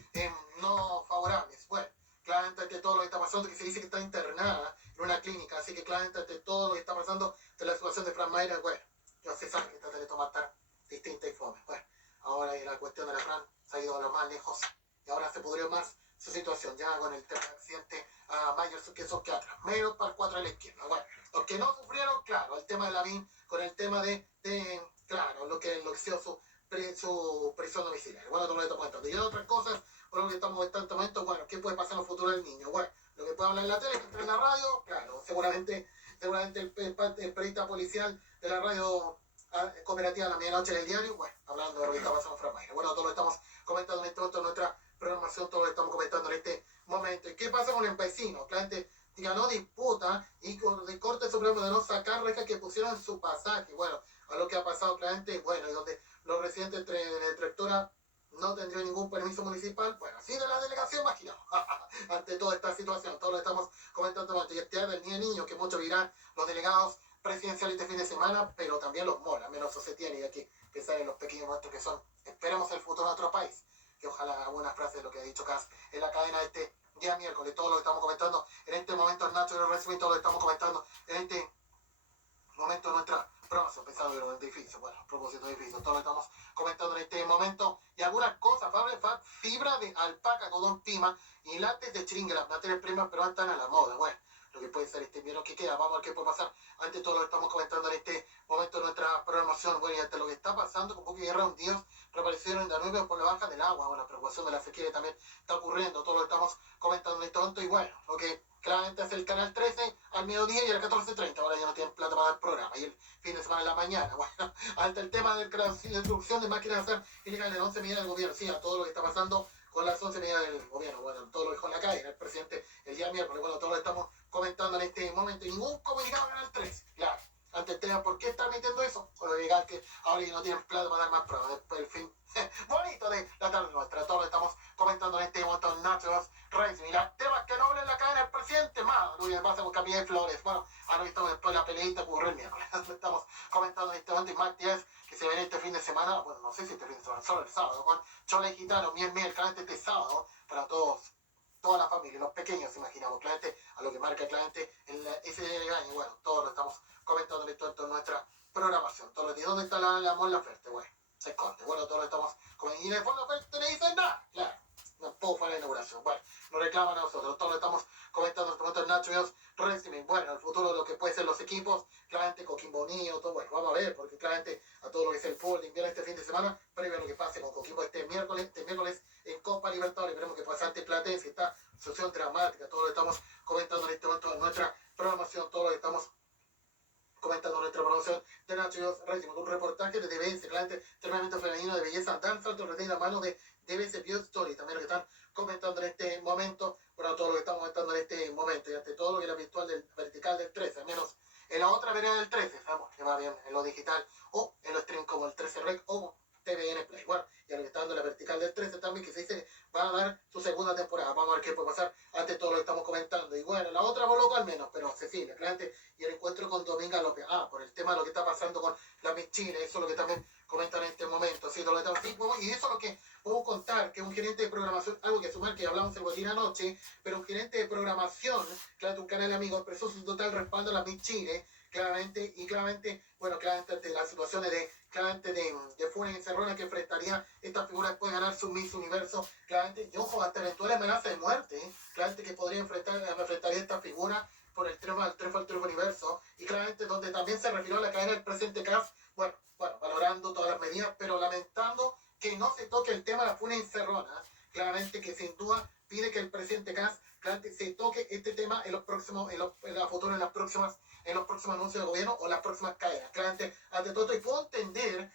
no favorables. Bueno, claramente ante todo lo que está pasando, que se dice que está internada en una clínica, así que claramente ante todo lo que está pasando de la situación de Fran Mayra, bueno, ya se sabe que esta Teletón va a estar distinta y fome. Bueno, ahora la cuestión de la Fran se ha ido a lo más lejos y ahora se pudrió más su situación, ya con el tema del accidente a mayor que atrás, menos para el 4 de la izquierda. Bueno, los que no sufrieron, claro, el tema de Lavín, con el tema de claro, lo que enloqueció su prisión domiciliaria. Bueno, todo lo que estamos comentando. Y otras cosas, por lo que estamos en este momento, bueno, ¿qué puede pasar en el futuro del niño? Bueno, lo que puede hablar en la tele, que entra en la radio, claro, seguramente el periodista policial de la radio cooperativa a la medianoche del diario, bueno, hablando de lo que está pasando en Fran Mayra. Bueno, todo lo estamos comentando en este momento en nuestra programación, todo lo estamos comentando en este momento. ¿Y qué pasa con el vecino? Claramente ganó disputa y de Corte Supremo de no sacar rejas que pusieron en su pasaje. Bueno, a lo que ha pasado claramente, bueno, y donde los residentes de Tractora no tendrían ningún permiso municipal, bueno, así de la delegación imaginamos, ante toda esta situación, todo lo estamos comentando ante este del Día Niño, que muchos dirán los delegados presidenciales este fin de semana, pero también los mola, menos eso se tiene, y hay que pensar en los pequeños nuestros que son, esperemos el futuro de nuestro país, que ojalá algunas frases de lo que ha dicho Cas en la cadena de este día miércoles, todo lo que estamos comentando en este momento, el Nacho y el Resumen, todo lo que estamos comentando en este momento de nuestra programación, pensando en los edificios, bueno, a propósito de edificios, todo lo que estamos comentando en este momento, y algunas cosas, fibra de alpaca, algodón, pima, y látex de chiringa, las materias primas, pero están a la moda, bueno, lo que puede ser este invierno que queda, vamos a ver qué puede pasar, ante todo lo que estamos comentando en este momento de nuestra programación, bueno, y ante lo que está pasando, con poco guerra hundidos, reaparecieron en Danubio por la baja del agua, bueno, la preocupación de la sequía también está ocurriendo, todo lo que estamos comentando en este momento, y bueno, lo que claramente es el canal 13 al mediodía y al 14:30, ahora ya no tienen plata para dar programa, y el fin de semana en la mañana, bueno, ante el tema de la introducción de máquinas de hacer ilegales de 11 medidas del gobierno, sí, a todo lo que está pasando con las 11 medidas del gobierno, bueno, todo lo que dejó en la calle, el presidente el día miércoles, bueno, todo lo que estamos comentando en este momento, y ningún comunicado en el 13, claro, ante el tema, ¿por qué está metiendo eso? Por llegar que ahora ya no tienen plata para dar más pruebas, después del fin bonito de la tarde nuestra, todo lo que estamos comentando en este momento en Nachos Racing, y las temas que no hablan en la cadena del presidente, más, Luis pasa con Camille Flores, bueno, ahora estamos después de la peleita ocurrió el miércoles, estamos comentando en este momento, y más actividades que se ven este fin de semana, bueno, no sé si este fin de semana, solo el sábado, con Chole Gitano, miel, claramente este sábado, para todos, toda la familia, los pequeños, imaginamos, claramente, a lo que marca claramente ese día de año, bueno, todo lo estamos comentando en esto en nuestra programación, todo lo que, ¿dónde está la Mon Laferte? Bueno, se esconde, bueno, todo lo estamos comentando, y en el fondo Laferte le dicen nada, claro, no puedo para la inauguración, bueno, nos reclaman a nosotros, todo lo estamos comentando en este momento en Nacho Dios Racing, bueno, el futuro de lo que puede ser los equipos, claramente Coquimbo Unido, todo, bueno, vamos a ver, porque claramente a todo lo que es el fútbol de invierno este fin de semana, previo a lo que pase con Coquimbo este miércoles en Copa Libertadores, veremos que pasa ante Platense, esta situación dramática, todo lo que estamos comentando en este momento en nuestra programación, todo lo que estamos comentando nuestra promoción de Nacho Dios Racing, un reportaje de DBS, claramente entrenamiento femenino de belleza, danza, alto retiene la mano de DBS Bio Story, también lo que están comentando en este momento, bueno, todo lo que estamos comentando en este momento, y ante todo lo que es la virtual del vertical del 13, al menos en la otra vereda del 13, sabemos que va bien en lo digital, o en los streams como el 13 Rec o TVN Play, bueno, y a lo que está dando la vertical del 13 también, que se dice que va a dar su segunda temporada. Vamos a ver qué puede pasar. Ante todo lo que estamos comentando. Y bueno, la otra voló al menos, pero Cecilia, claramente, y el encuentro con Dominga López. Por el tema de lo que está pasando con la Miss Chile, eso es lo que también comentan en este momento. ¿Sí? Y eso es lo que podemos contar, que un gerente de programación, algo que sumar, que hablamos el botín anoche, pero un gerente de programación, claramente un canal de amigos, expresó su total respaldo a la Miss Chile, claramente, bueno, claramente ante las situaciones de Funes y Cerrona que enfrentaría esta figura después de ganar su Miss Universo, claramente, y ojo, hasta eventual amenaza de muerte, claramente que podría enfrentaría esta figura por el triunfo al universo, y claramente donde también se refirió a la cadena del presidente Kass, bueno, valorando todas las medidas, pero lamentando que no se toque el tema de la Funes y Cerrona, claramente que sin duda pide que el presidente Kass claramente se toque este tema en los próximos anuncios de gobierno o las próximas cadenas. Claramente, ante todo, y puedo entender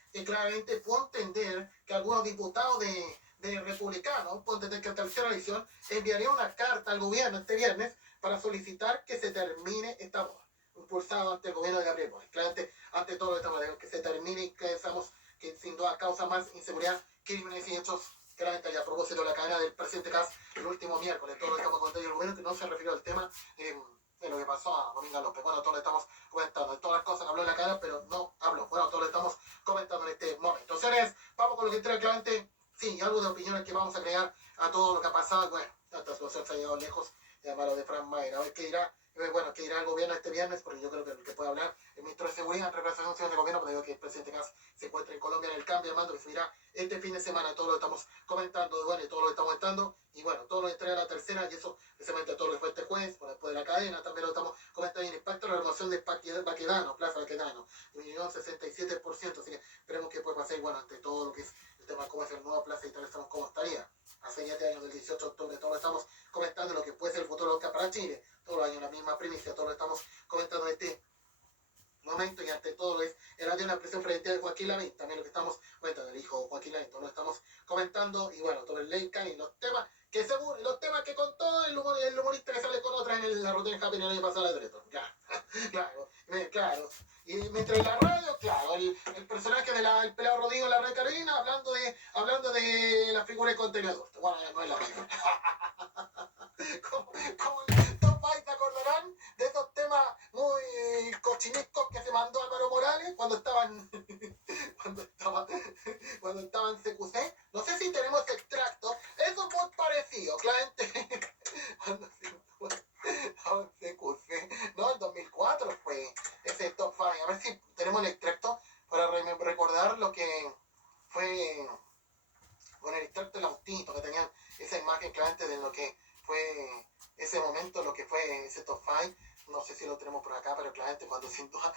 que algunos diputados de republicanos, puedo entender que la tercera edición enviaría una carta al gobierno este viernes para solicitar que se termine esta boda, impulsado ante el gobierno de Gabriel Boric. Claramente, ante todo, que se termine y que pensamos que sin duda causa más inseguridad, crímenes y hechos. Claramente, y a propósito de la cadena del presidente Kass el último miércoles, todo lo que estamos comentando, y el gobierno que no se refirió al tema de lo que pasó a Dominga López. Bueno, todo lo estamos comentando, de todas las cosas que habló en la cadena, pero no habló. Bueno, todo lo estamos comentando en este momento. Señores, vamos con lo que trae claramente, sí, algo de opiniones que vamos a crear a todo lo que ha pasado. Bueno, esta situación se ha llegado lejos, lo de Fran Mayer. A ver qué dirá. Bueno, que irá el gobierno este viernes, porque yo creo que el que puede hablar el ministro de Seguridad en representación del gobierno, pero digo que el presidente Kass se encuentra en Colombia en el cambio de mando que subirá este fin de semana. Todo lo que estamos comentando, bueno, y todo lo que estamos comentando, y bueno, todo lo que trae a la tercera, y eso precisamente todo lo que fue este jueves, por después de la cadena, también lo estamos comentando, y el impacto de la renovación de Baquedano, Plaza Baquedano, disminuyó un 67%, así que esperemos que pueda pasar, bueno, ante todo lo que es el tema, cómo es el nuevo Plaza y tal, estamos cómo estaría. Hace 7 años, del 18 de octubre, todo lo estamos comentando, lo que puede ser el futuro para Chile, todos los años la misma primicia, todo lo estamos comentando en este momento, y ante todo es el adiós de la presión frente de Joaquín Lavín, también lo que estamos comentando, el hijo Joaquín Lavín, todo lo estamos comentando, y bueno, todo el Leica y los temas que con todo el humorista que sale con otra en la rutina Happy el año pasado de Dreton, claro, y mientras en la radio, claro, el personaje del pelado Rodrigo en la red Carolina, hablando de la figura de contenedor, bueno, no es la misma. como el Top 5, ¿te acordarán de esos temas muy cochinescos que se mandó Álvaro Morales cuando estaban en CQC? No sé si tenemos ese extracto, eso es muy parecido, claramente, cuando estaba en CQC, no, el 2004 fue ese Top 5, a ver si tenemos el extracto para recordar lo que fue con el extracto del autito, que tenían esa imagen claramente de lo que fue ese momento, lo que fue ese Top 5. No sé si lo tenemos por acá, pero claramente cuando sin duda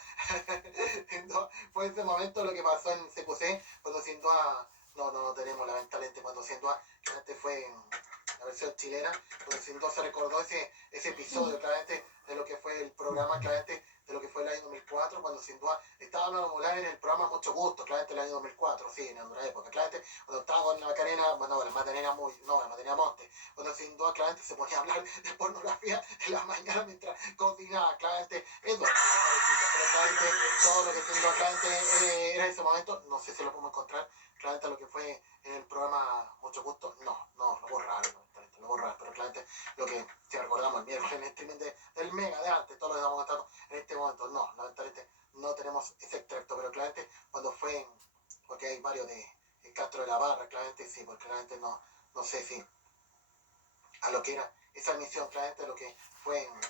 fue ese momento lo que pasó en CQC, cuando sin duda no tenemos lamentablemente, cuando sin duda claramente fue la versión chilena, cuando sin duda se recordó ese episodio claramente de lo que fue el programa, claramente de lo que fue el año 2004, cuando sin duda estaba hablando Morales en el programa Mucho Gusto, claramente el año 2004, sí, en una época, claramente cuando estaba con la Macarena, bueno, la Macarena Monte, cuando sin duda claramente se ponía a hablar de pornografía en la mañana mientras cocinaba, claramente eso, pero claramente todo lo que sin duda claramente era en ese momento, no sé si lo podemos encontrar, claramente lo que fue en el programa Mucho Gusto, no, lo borraron, pero claramente lo que si recordamos el miércoles en el streaming del Mega de antes, todo lo que estamos contando en este momento, no, lamentablemente no tenemos ese extracto, pero claramente cuando fue, porque hay varios de Castro de la Barra, claramente sí, porque claramente no sé si a lo que era esa misión, claramente lo que fue en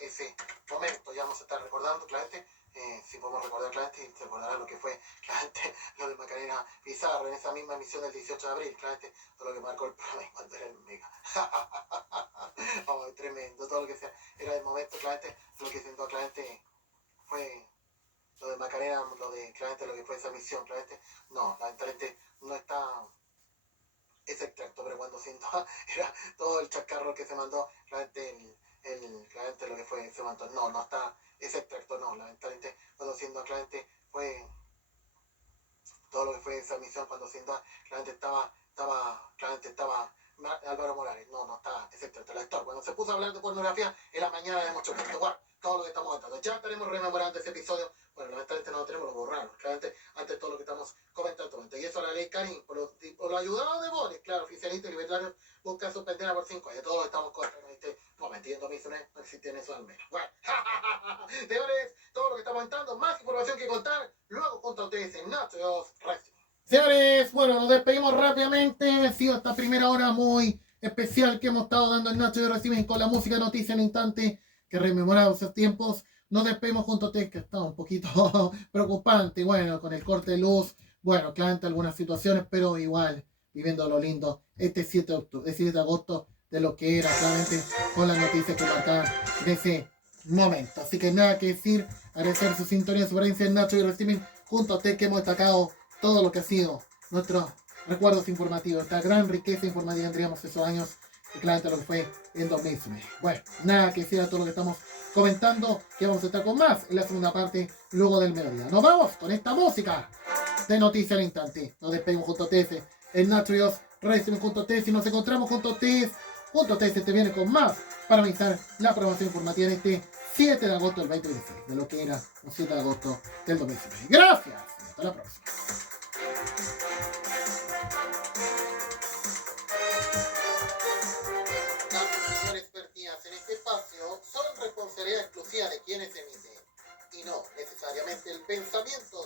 ese momento, ya vamos a estar recordando, claramente, si podemos recordar claramente, y se recordará lo que fue claramente lo de Macarena Pizarro en esa misma emisión del 18 de abril, claramente todo lo que marcó el programa cuando era el Mega. Tremendo, todo lo que sea, era el momento, claramente, lo que siento claramente fue lo de Macarena, lo de claramente lo que fue esa misión, claramente, no, lamentablemente no está ese extracto, pero cuando siento era todo el chacarro que se mandó, claramente claramente lo que fue ese momento, no está ese extracto, no, lamentablemente cuando siento claramente fue todo lo que fue esa misión, cuando siento claramente estaba Álvaro Morales, no está ese extracto, el actor, cuando se puso a hablar de pornografía en la mañana de Mucho Gusto, todo lo que estamos comentando. Ya estaremos rememorando ese episodio. Bueno, lamentablemente no lo tenemos, lo borramos. Claramente, antes todo lo que estamos comentando. Y eso a la ley Karim, por los ayudados de Boris, claro, oficialistas y libertarios, buscan suspenderla por 5 años. Todos estamos contra en este momento. Y en 2019 no existían eso al menos. Bueno, señores, todo lo que estamos comentando, más información que contar, luego junto a ustedes en Nachos Wrestling. Señores, bueno, nos despedimos rápidamente. Ha sido esta primera hora muy especial que hemos estado dando en Nachos Wrestling con la música noticia en instante que rememoramos esos tiempos. Nos despedimos junto a ustedes, que está un poquito preocupante, bueno, con el corte de luz, bueno, claramente algunas situaciones, pero igual, viviendo lo lindo, este 7 de agosto, de lo que era claramente con las noticias que marcaban en ese momento. Así que nada que decir, agradecer su sintonía, su presencia en Nacho y Wrestling, junto a ustedes que hemos destacado todo lo que ha sido nuestros recuerdos informativos, esta gran riqueza informativa tendríamos esos años, y claramente lo que fue en 2019. Bueno, nada que decir a todo lo que estamos comentando, que vamos a estar con más en la segunda parte, luego del mediodía. Nos vamos con esta música de Noticias al Instante. Nos despedimos junto a ustedes en Natrios Wrestling junto a ustedes y nos encontramos junto a ustedes. Junto a ustedes este viene con más para analizar la programación informativa en este 7 de agosto del 2016, de lo que era un 7 de agosto del 2016. Gracias y hasta la próxima. En este espacio son responsabilidad exclusiva de quienes emiten y no necesariamente el pensamiento